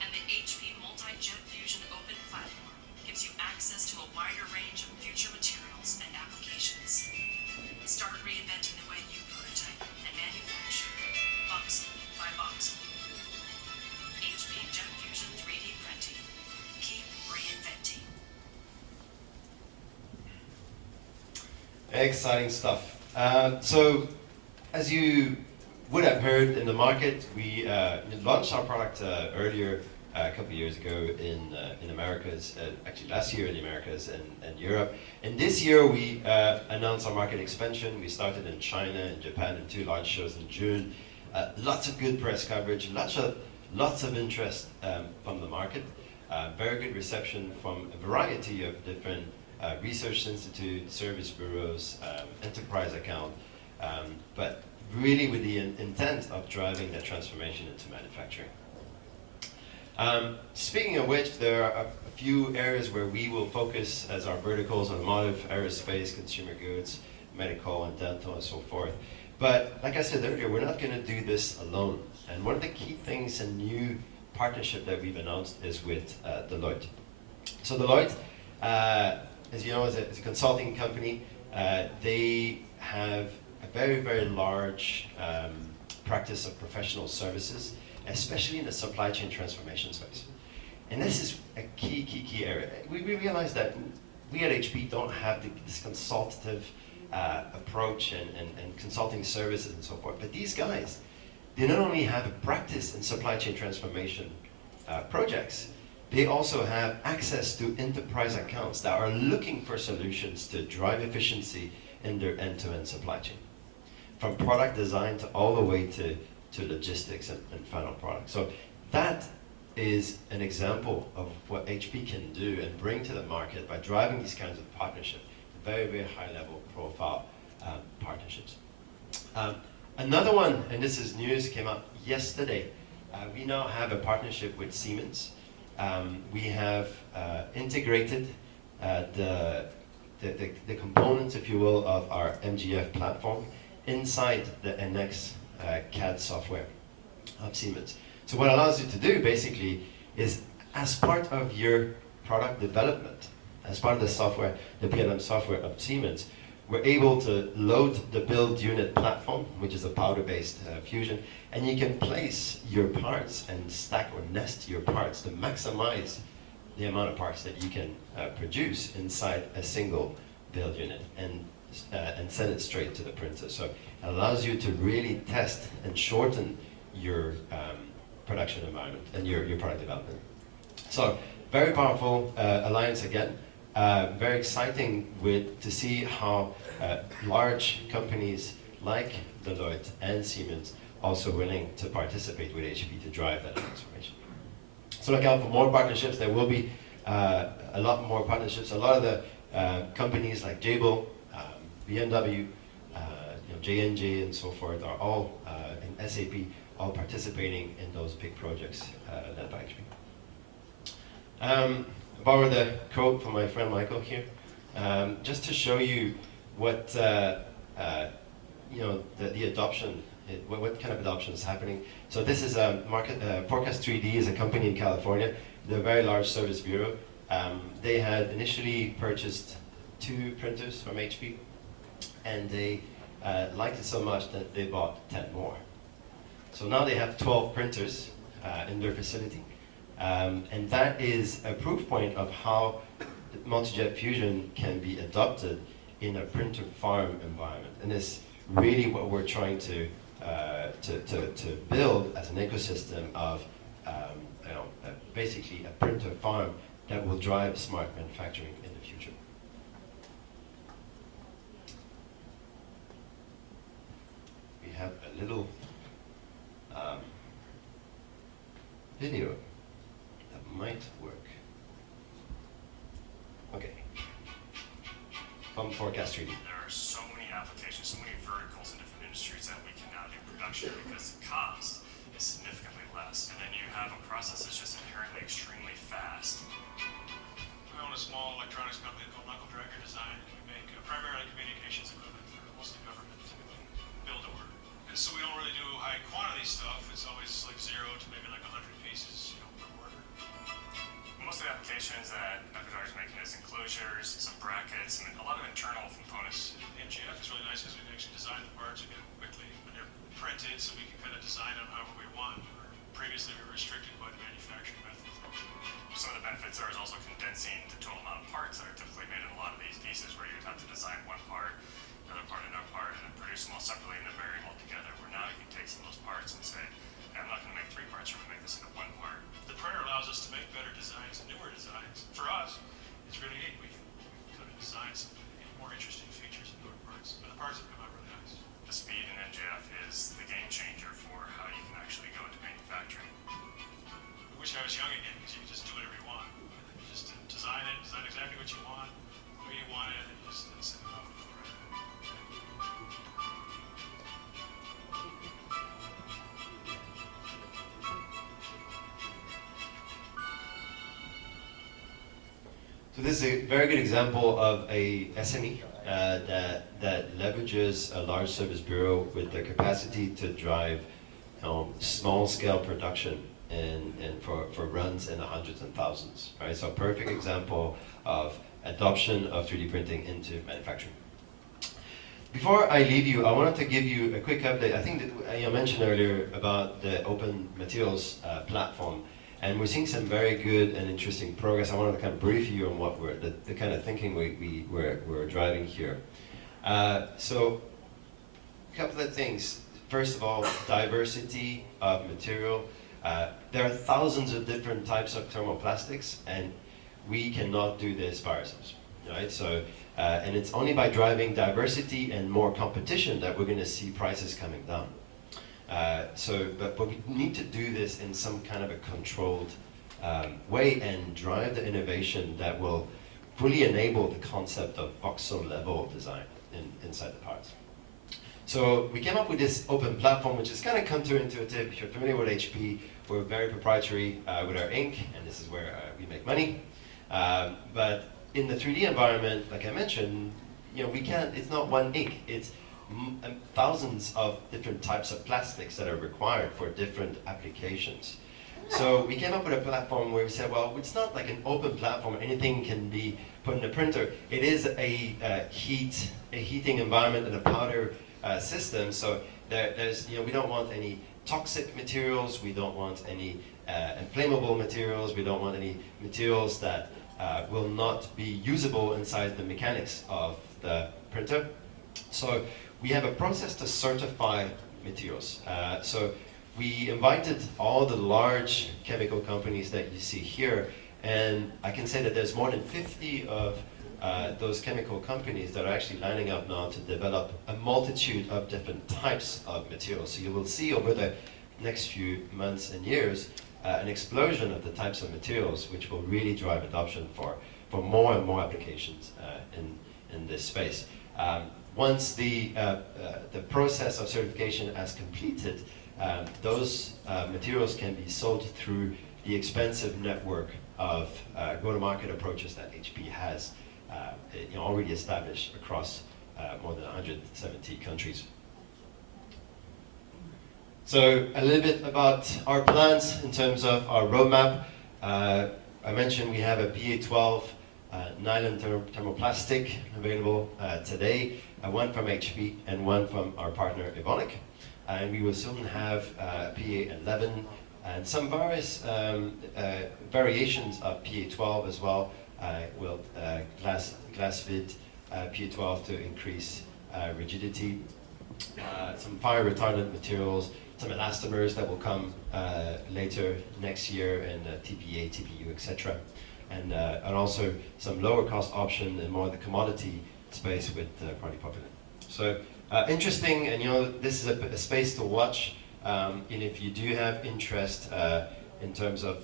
And the HP Multi-Jet Fusion Open Platform gives you access to a wider range of future materials and applications. Start reinventing the way you prototype and manufacture, voxel by voxel. HP Jet Fusion 3D printing. Keep reinventing. Exciting stuff. So, as you would have heard in the market, we launched our product earlier, a couple of years ago in Americas, actually last year in the Americas and Europe. And this year we announced our market expansion. We started in China and Japan in 2 large shows in June. Lots of good press coverage, lots of interest from the market. Very good reception from a variety of different research institutes, service bureaus, enterprise account. But really with the intent of driving that transformation into manufacturing. Speaking of which, there are a few areas where we will focus as our verticals: automotive, aerospace, consumer goods, medical and dental, and so forth. But like I said earlier, we're not going to do this alone. And one of the key things, a new partnership that we've announced, is with Deloitte. So Deloitte, as you know, is a consulting company. They have a very, very large practice of professional services, especially in the supply chain transformation space. And this is a key area. We realize that we at HP don't have this consultative approach and consulting services and so forth, but these guys, they not only have a practice in supply chain transformation projects, they also have access to enterprise accounts that are looking for solutions to drive efficiency in their end-to-end supply chain, from product design to all the way to logistics and final product. So that is an example of what HP can do and bring to the market by driving these kinds of partnerships, very, very high-level profile partnerships. Another one, and this is news, came out yesterday. We now have a partnership with Siemens. We have integrated the components, if you will, of our MGF platform inside the NX CAD software of Siemens. So what it allows you to do basically is, as part of your product development, as part of the software, the PLM software of Siemens, we're able to load the build unit platform, which is a powder-based fusion, and you can place your parts and stack or nest your parts to maximize the amount of parts that you can produce inside a single build unit and send it straight to the printer. So it allows you to really test and shorten your production environment and your product development. So very powerful alliance again. Very exciting to see how large companies like Deloitte and Siemens also willing to participate with HP to drive that transformation. So look out for more partnerships. There will be a lot more partnerships. A lot of the companies like Jabil, BMW, J&J and so forth are all, in SAP, all participating in those big projects led by HP. Borrow the quote from my friend Michael here, just to show you what the adoption, what kind of adoption is happening. So this is Forecast 3D is a company in California. They're a very large service bureau. They had initially purchased 2 printers from HP, and they liked it so much that they bought 10 more. So now they have 12 printers in their facility. And that is a proof point of how multi-jet fusion can be adopted in a printer farm environment. And it's really what we're trying to build as an ecosystem of basically a printer farm that will drive smart manufacturing in the future. We have a little video that might work. Okay. From Forecast 3D. There are so many applications, so many verticals in different industries that we can now do production because the cost is significantly less. And then you have a process that's just inherently extremely fast. I own a small electronics company called Knuckle Dragger Design. We make primarily communications equipment for mostly government build order. And so we don't really do high quantity stuff. It's always like 0 to maybe like 100 pieces, per order. Most of the applications that Knuckle Dragger is making is enclosures, some brackets, and a lot of internal components So this is a very good example of a SME that leverages a large service bureau with the capacity to drive small-scale production and for runs in the hundreds and thousands, right? So a perfect example of adoption of 3D printing into manufacturing. Before I leave you, I wanted to give you a quick update. I think that I mentioned earlier about the open materials platform, and we're seeing some very good and interesting progress. I wanted to kind of brief you on what the kind of thinking we're driving here. So a couple of things. First of all, diversity of material. There are thousands of different types of thermoplastics, and we cannot do this by ourselves, right? So, and it's only by driving diversity and more competition that we're going to see prices coming down. But we need to do this in some kind of a controlled way and drive the innovation that will fully enable the concept of voxel level design inside the parts. So we came up with this open platform, which is kind of counterintuitive. If you're familiar with HP, we're very proprietary with our ink, and this is where we make money. But in the 3D environment, like I mentioned, we can't, it's not one ink, it's thousands of different types of plastics that are required for different applications. So we came up with a platform where we said, well, it's not like an open platform, anything can be put in a printer. It is a heating environment and a powder system, so there's, we don't want any toxic materials, we don't want any inflammable materials, we don't want any materials that will not be usable inside the mechanics of the printer. So we have a process to certify materials. So we invited all the large chemical companies that you see here, and I can say that there's more than 50 of those chemical companies that are actually lining up now to develop a multitude of different types of materials. So you will see over the next few months and years an explosion of the types of materials which will really drive adoption for more and more applications in this space. Once the process of certification has completed, those materials can be sold through the expensive network of go-to-market approaches that HP has already established across more than 170 countries. So a little bit about our plans in terms of our roadmap. I mentioned we have a PA12 nylon thermoplastic available today, one from HP and one from our partner Evonik. And we will soon have PA11 and some various variations of PA12 as well. Glass vid PA12 to increase rigidity, some fire retardant materials, some elastomers that will come later next year, and TPA, TPU, etc. And also some lower cost option and more the commodity space with polypropylene. So interesting, and this is a space to watch. And if you do have interest in terms of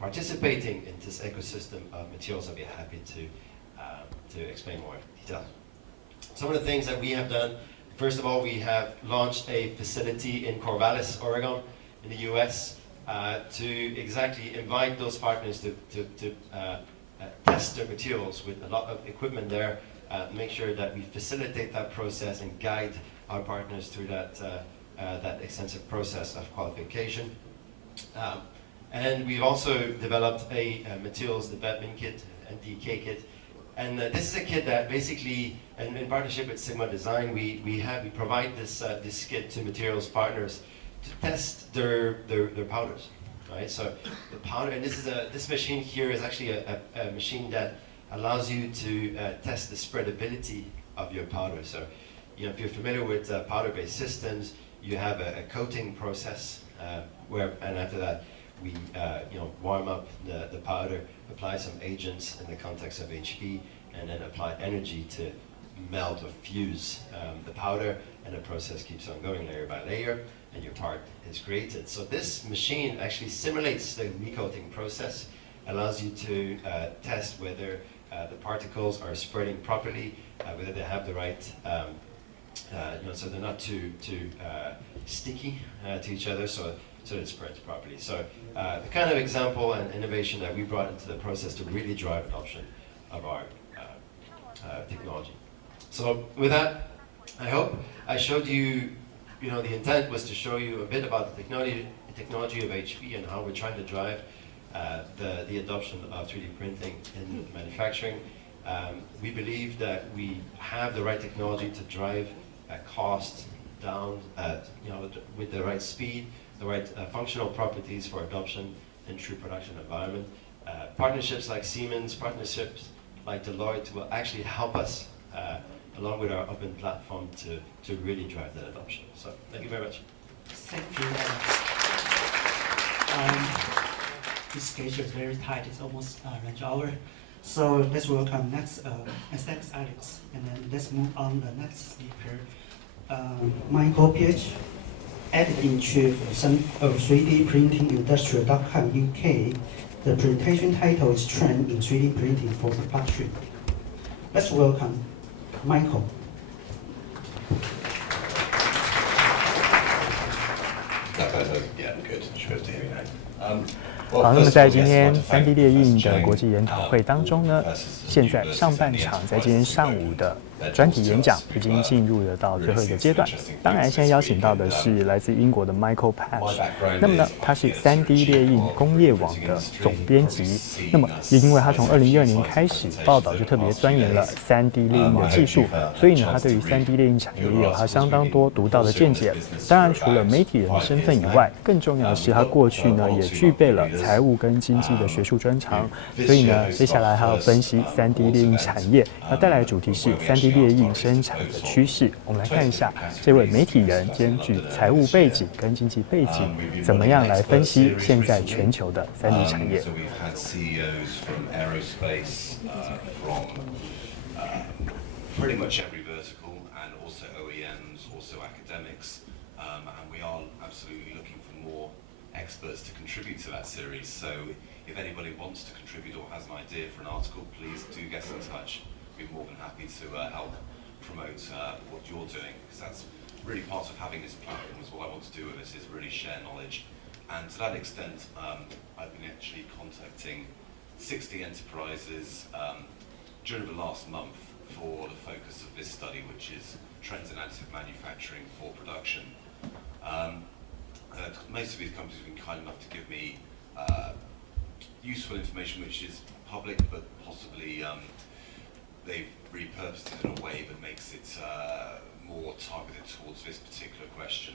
participating in this ecosystem of materials, I'll be happy to explain more in detail. Some of the things that we have done. First of all, we have launched a facility in Corvallis, Oregon, in the US, to exactly invite those partners to test their materials with a lot of equipment there, make sure that we facilitate that process and guide our partners through that extensive process of qualification. And we've also developed a materials development kit, MDK kit. And this is a kit that basically, and in partnership with Sigma Design, we provide this kit to materials partners to test their powders, right? So the powder, and this machine here is actually a machine that allows you to test the spreadability of your powder. So if you're familiar with powder-based systems, you have a coating process and after that we warm up the powder, apply some agents in the context of HP, and then apply energy to melt or fuse the powder, and the process keeps on going layer by layer, and your part is created. So this machine actually simulates the recoating process, allows you to test whether the particles are spreading properly, whether they have the right, so they're not too sticky to each other, so it spreads properly. So the kind of example and innovation that we brought into the process to really drive adoption of our technology. So with that, I hope I showed you, the intent was to show you a bit about the technology of HP and how we're trying to drive the adoption of 3D printing in manufacturing. We believe that we have the right technology to drive cost down, with the right speed, the right functional properties for adoption in true production environment. Partnerships like Siemens, partnerships like Deloitte will actually help us, along with our open platform, to really drive that adoption. So thank you very much. Thank you. This schedule is very tight. It's almost lunch hour. So let's welcome next, thanks Alex, and then let's move on the next speaker, Michael Page, Editor-in-Chief of 3D Printing Industrial.com UK. The presentation title is Trend in 3D Printing for Production. Let's welcome Michael. Yeah, good. Should be able to hear me now. 好，那么在今天3D 列印的国际研讨会当中呢，现在上半场在今天上午的专题演讲已经进入了到最后一个阶段。当然，现在邀请到的是来自英国的 Michael Page。那么呢，他是3D 列印工业网的总编辑。那么也因为他从2012年开始报道就特别钻研了3D 列印的技术，所以呢，他对于3D 列印产业也有他相当多独到的见解。当然，除了媒体人的身份以外，更重要的是他过去呢也具备了财务跟经济的学术专长，所以呢，接下来还要分析3D 列印产业，要带来的主题是3D 列印生产的趋势。我们来看一下这位媒体人兼具财务背景跟经济背景，怎么样来分析现在全球的3D 产业。Pretty much every vertical, and also OEMs, also academics, and we are absolutely looking for more experts to contribute to that series. So if anybody wants to contribute or has an idea for an article, please do get in touch. We're more than happy to help promote what you're doing, because that's really part of having this platform. Is what I want to do with this is really share knowledge, and to that extent, I've been actually contacting 60 enterprises during the last month for the focus of this study, which is trends in additive manufacturing for production. Most of these companies have been kind enough to give me useful information which is public, but possibly they've repurposed it in a way that makes it more targeted towards this particular question.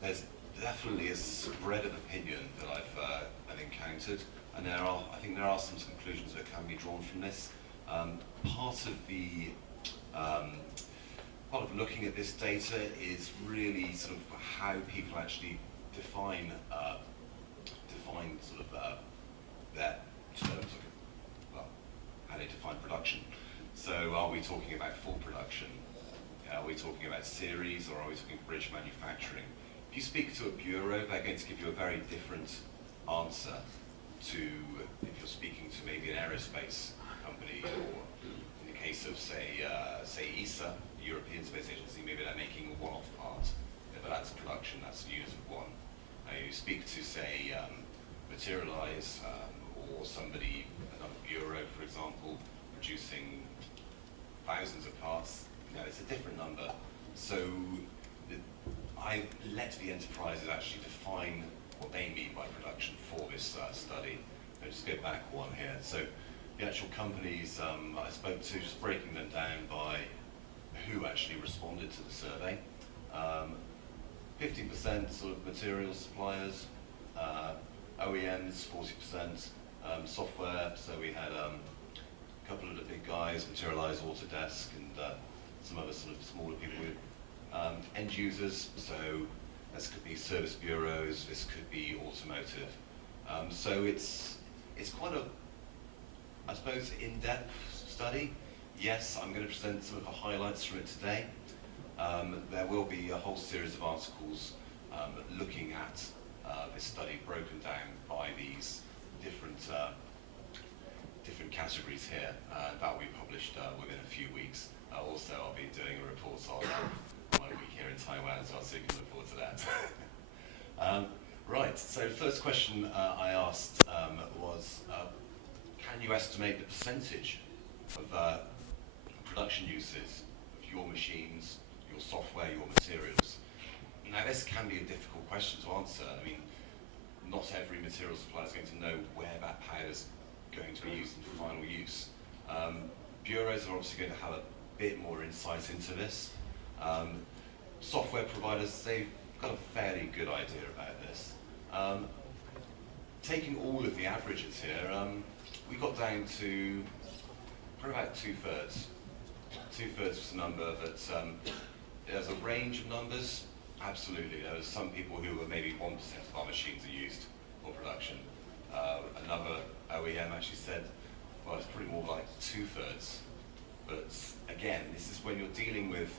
There's definitely a spread of opinion that I've encountered, and I think there are some conclusions that can be drawn from this. Part of looking at this data is really sort of how people actually define sort of their terms of, well, how they define production. So are we talking about full production? Are we talking about series, or are we talking bridge manufacturing? If you speak to a bureau, they're going to give you a very different answer to if you're speaking to maybe an aerospace company, or in the case of say ESA, the European Space Agency, maybe they're making a one-off part, but that's production, that's units of one. You speak to say Materialize, or somebody, another bureau, for example, producing thousands of parts, it's a different number. So I let the enterprises actually define what they mean by production for this study. I'll just go back one here. So the actual companies I spoke to, just breaking them down by who actually responded to the survey. 50% sort of materials suppliers, OEMs 40%, software, so we had a couple of the big guys, Materialize, Autodesk, and some other sort of smaller people with end users, so this could be service bureaus, this could be automotive. So it's quite a, I suppose, in-depth study. Yes, I'm going to present some of the highlights from it today. There will be a whole series of articles looking at this study broken down by these different categories here that will be published within a few weeks. Also, I'll be doing a report on my week here in Taiwan as well, so you can look forward to that. Right, so the first question I asked was, can can you estimate the percentage of production uses of your machines, your software, your materials? Now this can be a difficult question to answer. I mean, not every material supplier is going to know where that powder is going to be used in final use. Bureaus are obviously going to have a bit more insight into this. Software providers, they've got a fairly good idea about this. Taking all of the averages here, we got down to probably about 2/3. 2/3 was the number that there's a range of numbers. Absolutely, there was some people who were maybe 1% of our machines are used for production. Another OEM actually said, well, it's pretty more like 2/3. But again, this is when you're dealing with,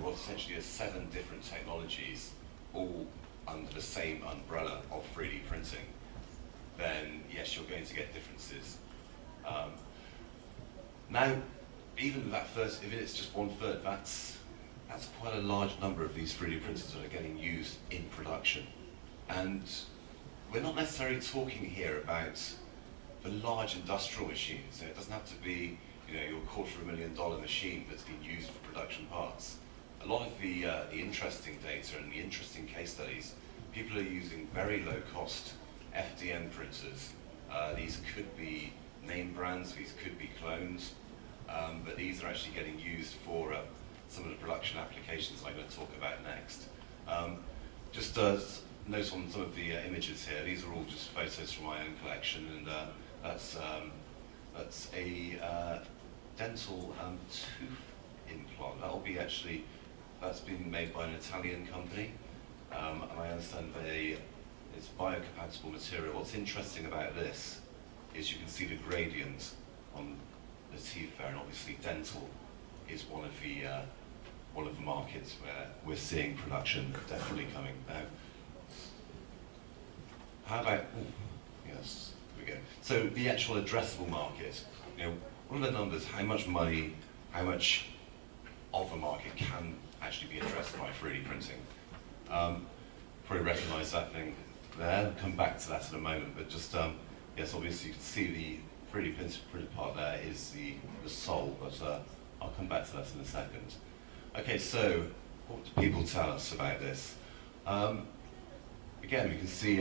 what essentially are 7 different technologies, all under the same umbrella of 3D printing. Then yes, you're going to get differences. Now, even that first, if it's just 1/3, that's quite a large number of these 3D printers that are getting used in production. And we're not necessarily talking here about the large industrial machines. It doesn't have to be, your $250,000 machine that's been used for production parts. A lot of the interesting data and the interesting case studies, people are using very low-cost FDM printers. These could be name brands, these could be clones, but these are actually getting used for some of the production applications I'm going to talk about next. Just note on some of the images here, these are all just photos from my own collection, and that's a dental tooth implant. That'll be actually, that's been made by an Italian company, and I understand it's biocompatible material. What's interesting about this is you can see the gradient on the teeth there, and obviously dental is one of the markets where we're seeing production definitely coming now. How about, yes, here we go. So the actual addressable market, what are the numbers? How much money, how much of the market can actually be addressed by 3D printing? Probably recognize that thing there. I'll come back to that in a moment, but just, yes, obviously you can see the 3D printed part there is the soul, but I'll come back to that in a second. Okay, so what do people tell us about this? Again, we can see,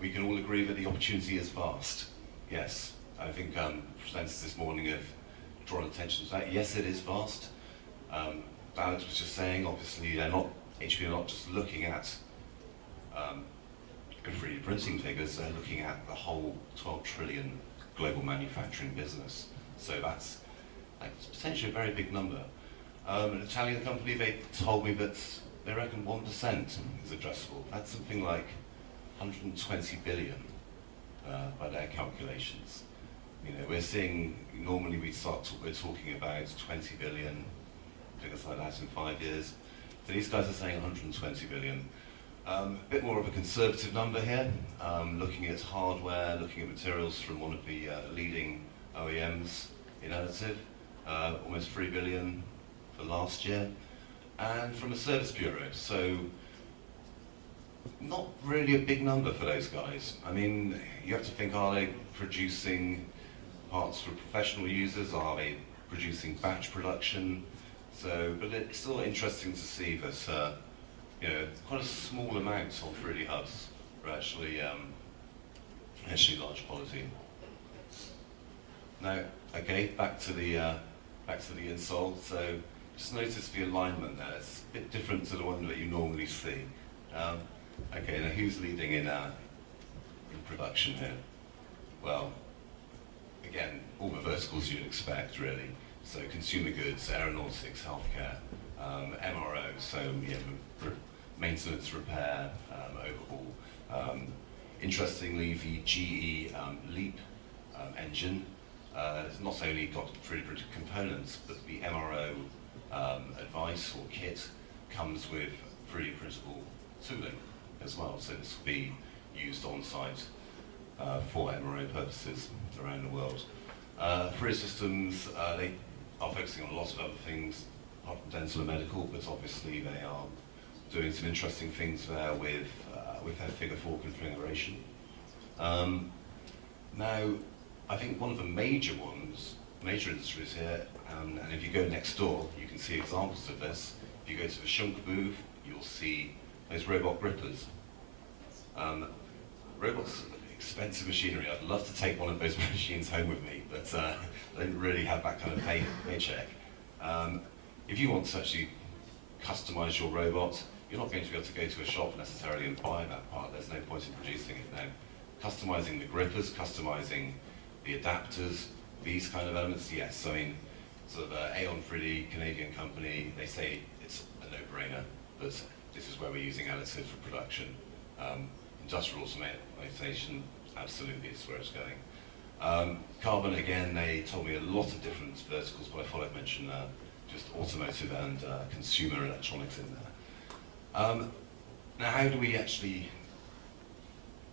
we can all agree that the opportunity is vast. Yes, I think presenters this morning have drawn attention to that. Yes, it is vast. Alex was just saying, obviously, HP are not just looking at 3D printing figures, they're looking at the whole 12 trillion global manufacturing business. So that's potentially a very big number. An Italian company, they told me that they reckon 1% is addressable. That's something like 120 billion by their calculations. We're seeing, normally we're talking about 20 billion, figures like that in 5 years. So these guys are saying 120 billion. A bit more of a conservative number here, looking at hardware, looking at materials from one of the leading OEMs in additive, almost 3 billion for last year, and from a service bureau. So not really a big number for those guys. I mean, you have to think, are they producing parts for professional users? Are they producing batch production? So, but it's still interesting to see that quite a small amount on 3D hubs are actually large quality. Now, okay, back to the insole. So just notice the alignment there. It's a bit different to the one that you normally see. Okay, now who's leading in production here? Well, again, all the verticals you'd expect, really. So consumer goods, aeronautics, healthcare, MRO, so maintenance, repair, overhaul. Interestingly, the GE LEAP engine has not only got 3D printed components, but the MRO advice or kit comes with 3D printable tooling as well. So this will be used on site for MRO purposes around the world. Free systems, they are focusing on a lot of other things apart from dental and medical, but obviously they are doing some interesting things there with their figure 4 configuration. Now, I think one of the major industries here, and if you go next door, you can see examples of this. If you go to the Shunk booth, you'll see those robot grippers. Robots are expensive machinery. I'd love to take one of those machines home with me, but I don't really have that kind of paycheck. If you want to actually customize your robot, you're not going to be able to go to a shop necessarily and buy that part. There's no point in producing it now. Customizing the grippers, customizing the adapters, these kind of elements, yes. I mean, sort of Aeon 3D, Canadian company, they say it's a no-brainer, but this is where we're using additive for production. Industrial automation, absolutely, is where it's going. Carbon, again, they told me a lot of different verticals, but I thought I'd mention just automotive and consumer electronics in there. Now, how do we actually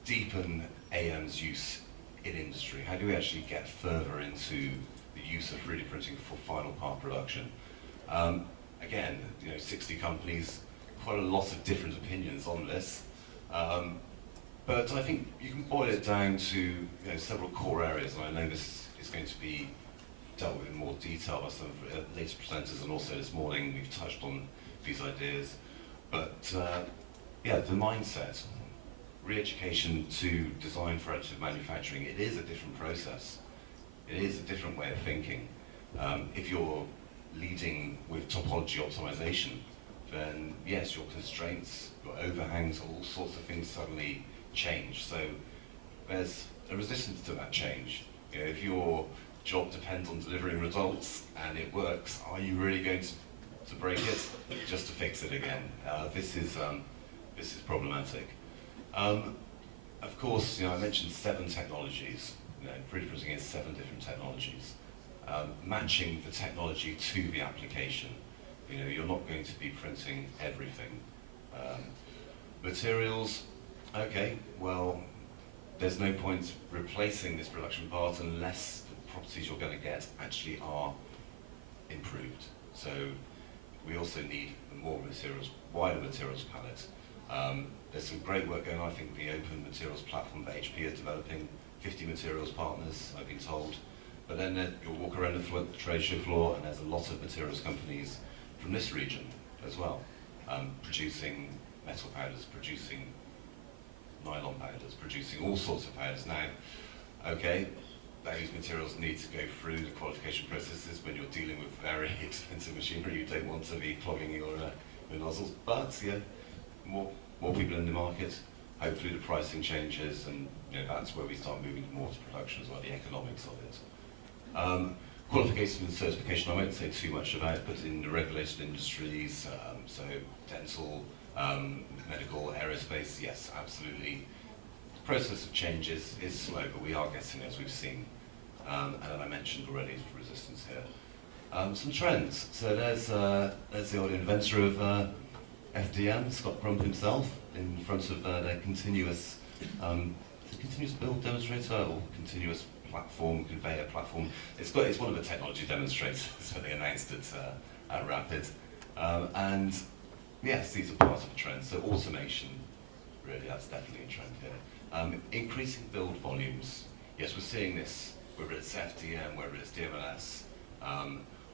deepen AM's use in industry? How do we actually get further into the use of 3D printing for final part production? Again, 60 companies, quite a lot of different opinions on this. But I think you can boil it down to several core areas, and I know this is going to be dealt with in more detail by some of the later presenters, and also this morning we've touched on these ideas. But yeah, the mindset, re-education to design for additive manufacturing, it is a different process. It is a different way of thinking. If you're leading with topology optimization, then yes, your constraints, your overhangs, all sorts of things suddenly change. So there's a resistance to that change. If your job depends on delivering results and it works, are you really going to break it just to fix it again? This is problematic. Of course, I mentioned 7 technologies. 3D printing is 7 different technologies. Matching the technology to the application. You're not going to be printing everything. Materials, okay, well, there's no point replacing this production part unless the properties you're going to get actually are improved. So we also need more materials, wider materials palette. There's some great work going on. I think the open materials platform that HP are developing, 50 materials partners, I've been told. But then you'll walk around the trade show floor and there's a lot of materials companies from this region as well, producing metal powders, producing nylon powders, producing all sorts of powders. Now, okay, those materials need to go through the qualification processes. When you're dealing with very expensive machinery, you don't want to be clogging your nozzles, but yeah, more people in the market, hopefully the pricing changes, and that's where we start moving more to production as well, the economics of it. Qualification and certification, I won't say too much about, but in the regulated industries, so dental, medical, aerospace, yes, absolutely. The process of change is slow, but we are getting, as we've seen. And I mentioned already resistance here. Some trends. So there's the old inventor of FDM, Scott Crump himself, in front of their continuous build demonstrator, or continuous platform, conveyor platform. It's one of the technology demonstrators that they announced at Rapid. And yes, these are part of the trend. So automation, really, that's definitely a trend here. Increasing build volumes. Yes, we're seeing this, whether it's FDM, whether it's DMLS,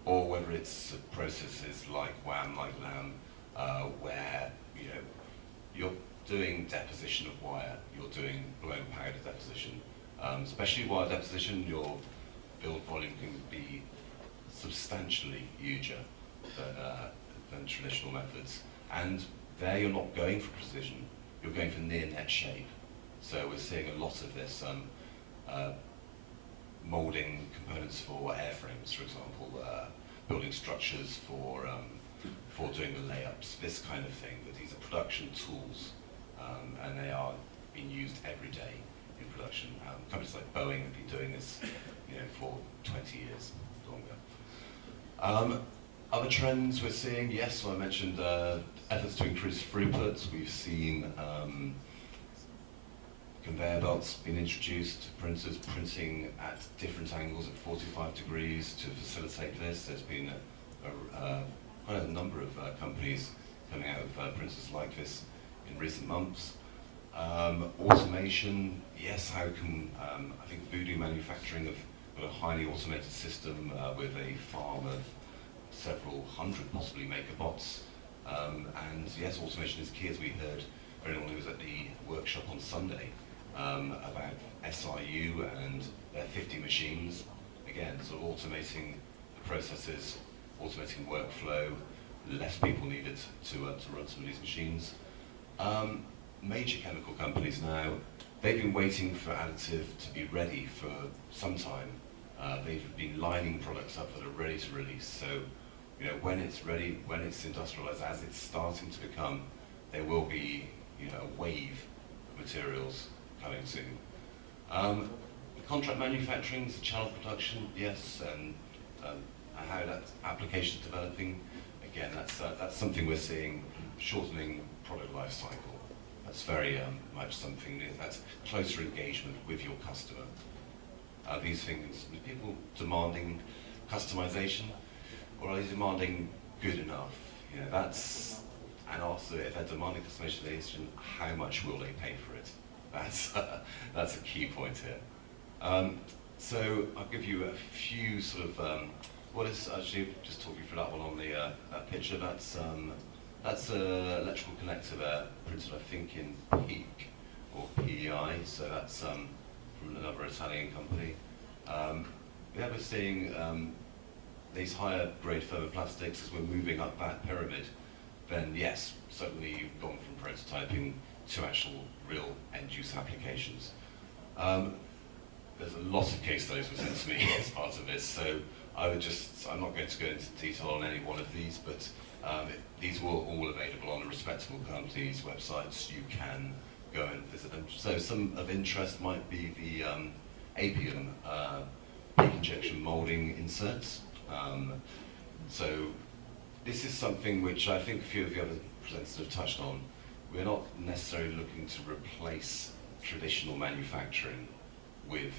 or whether it's processes like WAM, like LAM, where you're doing deposition of wire, you're doing blown powder deposition. Especially wire deposition, your build volume can be substantially huger than traditional methods. And there you're not going for precision, you're going for near net shape. So we're seeing a lot of this molding components for airframes, for example, building structures for doing the layups, this kind of thing. But these are production tools, and they are being used every day in production. Companies like Boeing have been doing this, for 20 years longer. Other trends we're seeing, yes, so I mentioned efforts to increase throughput. We've seen conveyor belts being introduced, printers printing at different angles at 45 degrees to facilitate this. There's been quite a number of companies coming out with printers like this in recent months. Automation, yes, how can, I think Voodoo Manufacturing have got a highly automated system with a farm of several hundred possibly makerbots. And yes, automation is key, as we heard anyone who was at the workshop on Sunday about SRU and their 50 machines. Again, sort of automating the processes, automating workflow, less people needed to run some of these machines. Major chemical companies now, they've been waiting for additive to be ready for some time. They've been lining products up that are ready to release. So, you know, when it's ready, when it's industrialized, as it's starting to become, there will be, you know, a wave of materials coming soon. Contract manufacturing is a channel production, yes, and how that application is developing. Again, that's something we're seeing, shortening product life cycle. That's very much something that's closer engagement with your customer. These things, people demanding customization, or are they demanding good enough? You know, that's, and also if they're demanding customization, how much will they pay for it? That's a key point here. So I'll give you a few sort of, what is actually, just talk you through that one on the that picture, that's electrical connector there, printed I think in PEEK or PEI, so that's from another Italian company. Yeah, we're seeing these higher grade thermoplastics as we're moving up that pyramid, then yes, certainly you've gone from prototyping to actual real end use applications. There's a lot of case studies were sent to me as part of this, so I'm not going to go into detail on any one of these, but these were all available on the respectable companies' websites. You can go and visit them. So some of interest might be the Apium peak injection molding inserts. So this is something which I think a few of the other presenters have touched on. We're not necessarily looking to replace traditional manufacturing with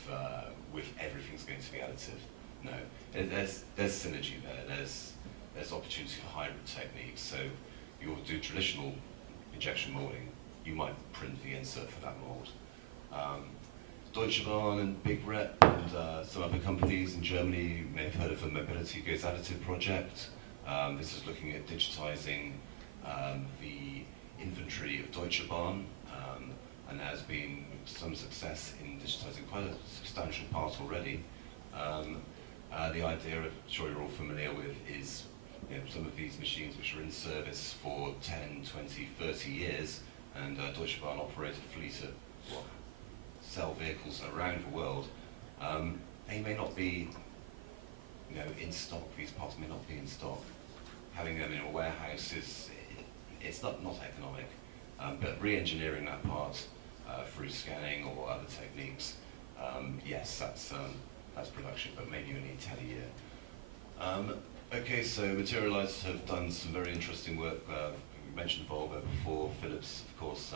everything's going to be additive. No, there's synergy there. There's opportunity for hybrid techniques. So you'll do traditional injection molding. You might print the insert for that mold. Deutsche Bahn and Big Rep and some other companies in Germany, you may have heard of the Mobility Goes Additive project. This is looking at digitizing the inventory of Deutsche Bahn, and there has been some success in digitizing quite a substantial part already. The idea, I'm sure you're all familiar with, is some of these machines which are in service for 10, 20, 30 years, and Deutsche Bahn operate a fleet of sell vehicles around the world. They may not be in stock, these parts may not be in stock. Having them in a warehouse it's not economic, but re-engineering that part through scanning or other techniques, yes, that's production, but maybe you need 10 a year. Okay, so Materialized have done some very interesting work. We mentioned Volvo before, Philips, of course,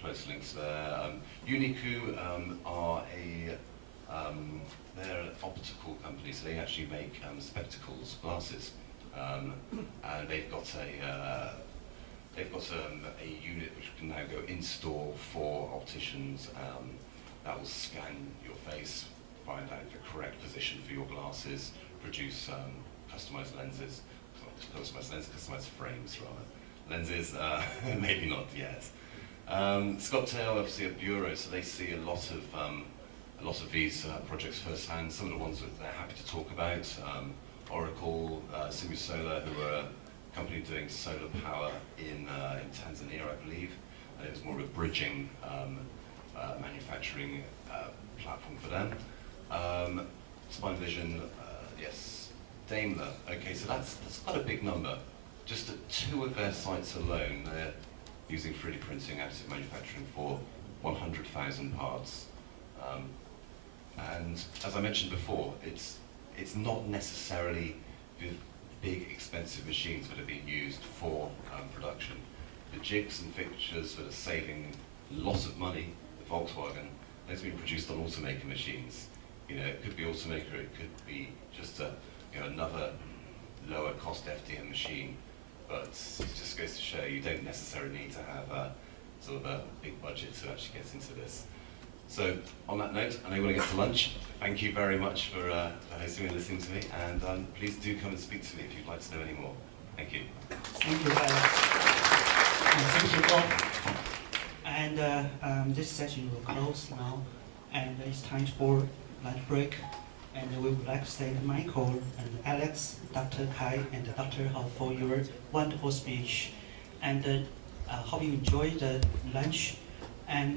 close links there. Uniku are they're an optical company, so they actually make spectacles, glasses, and they've got a unit which can now go in store for opticians that will scan your face, find out the correct position for your glasses, produce customized lenses, customized frames rather. Lenses, maybe not yet. Scott Tail, obviously at Bureau, so they see a lot of these projects firsthand. Some of the ones that they're happy to talk about. Oracle, Simu Solar, who are a company doing solar power in Tanzania, I believe, and it was more of a bridging manufacturing platform for them. Spine Vision, yes. Daimler, okay, so that's quite a big number. Just at 2 of their sites alone, they're using 3D printing, additive manufacturing for 100,000 parts. And as I mentioned before, it's not necessarily the big expensive machines that are being used for production. The jigs and fixtures that are saving lots of money, the Volkswagen, they've been produced on automaker machines. It could be automaker, it could be just another lower cost FDM machine, but it just goes to show you don't necessarily need to have sort of a big budget to actually get into this. So on that note, I know you want to get to lunch. Thank you very much for hosting me and listening to me, and please do come and speak to me if you'd like to know any more. Thank you. Thank you, Alex. And thank you all. And this session will close now, and it's time for lunch break. And we would like to thank Michael and Alex, Dr. Kai, and Dr. Hao for your wonderful speech. And hope you enjoyed the lunch. And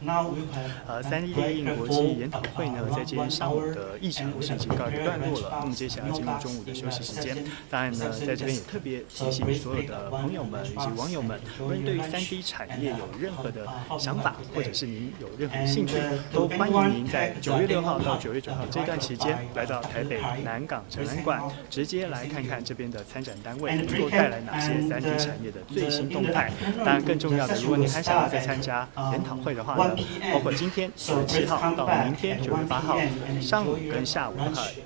now we have 3D 列印国际研讨会呢，在今天上午的议程是已经告一个段落了。那么接下来进入中午的休息时间。当然呢，在这边也特别提醒所有的朋友们以及网友们，无论对于3D 产业有任何的想法，或者是您有任何的兴趣，都欢迎您在9月6号到9月9号这段期间来到台北南港展览馆，直接来看看这边的参展单位能够带来哪些3D 产业的最新动态。当然，更重要的，如果您还想要再参加研讨会的话呢，包括今天9月7号到明天9月8号，上午跟下午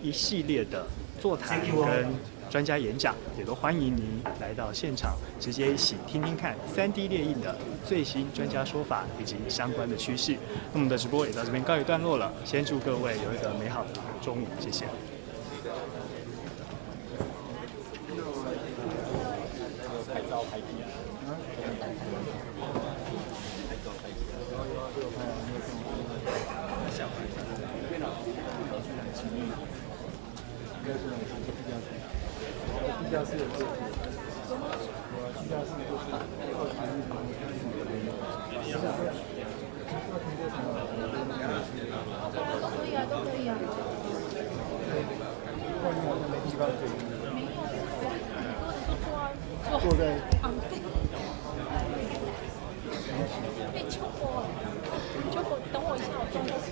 一系列的座谈跟专家演讲，也都欢迎您来到现场，直接一起听听看3D 列印的最新专家说法以及相关的趋势。那我们的直播也到这边告一段落了，先祝各位有一个美好的中午，谢谢。地下室有地下室可以啊，都可以啊。外面好像没地方可以。坐在。被揪过，揪过，等我一下，我装过去。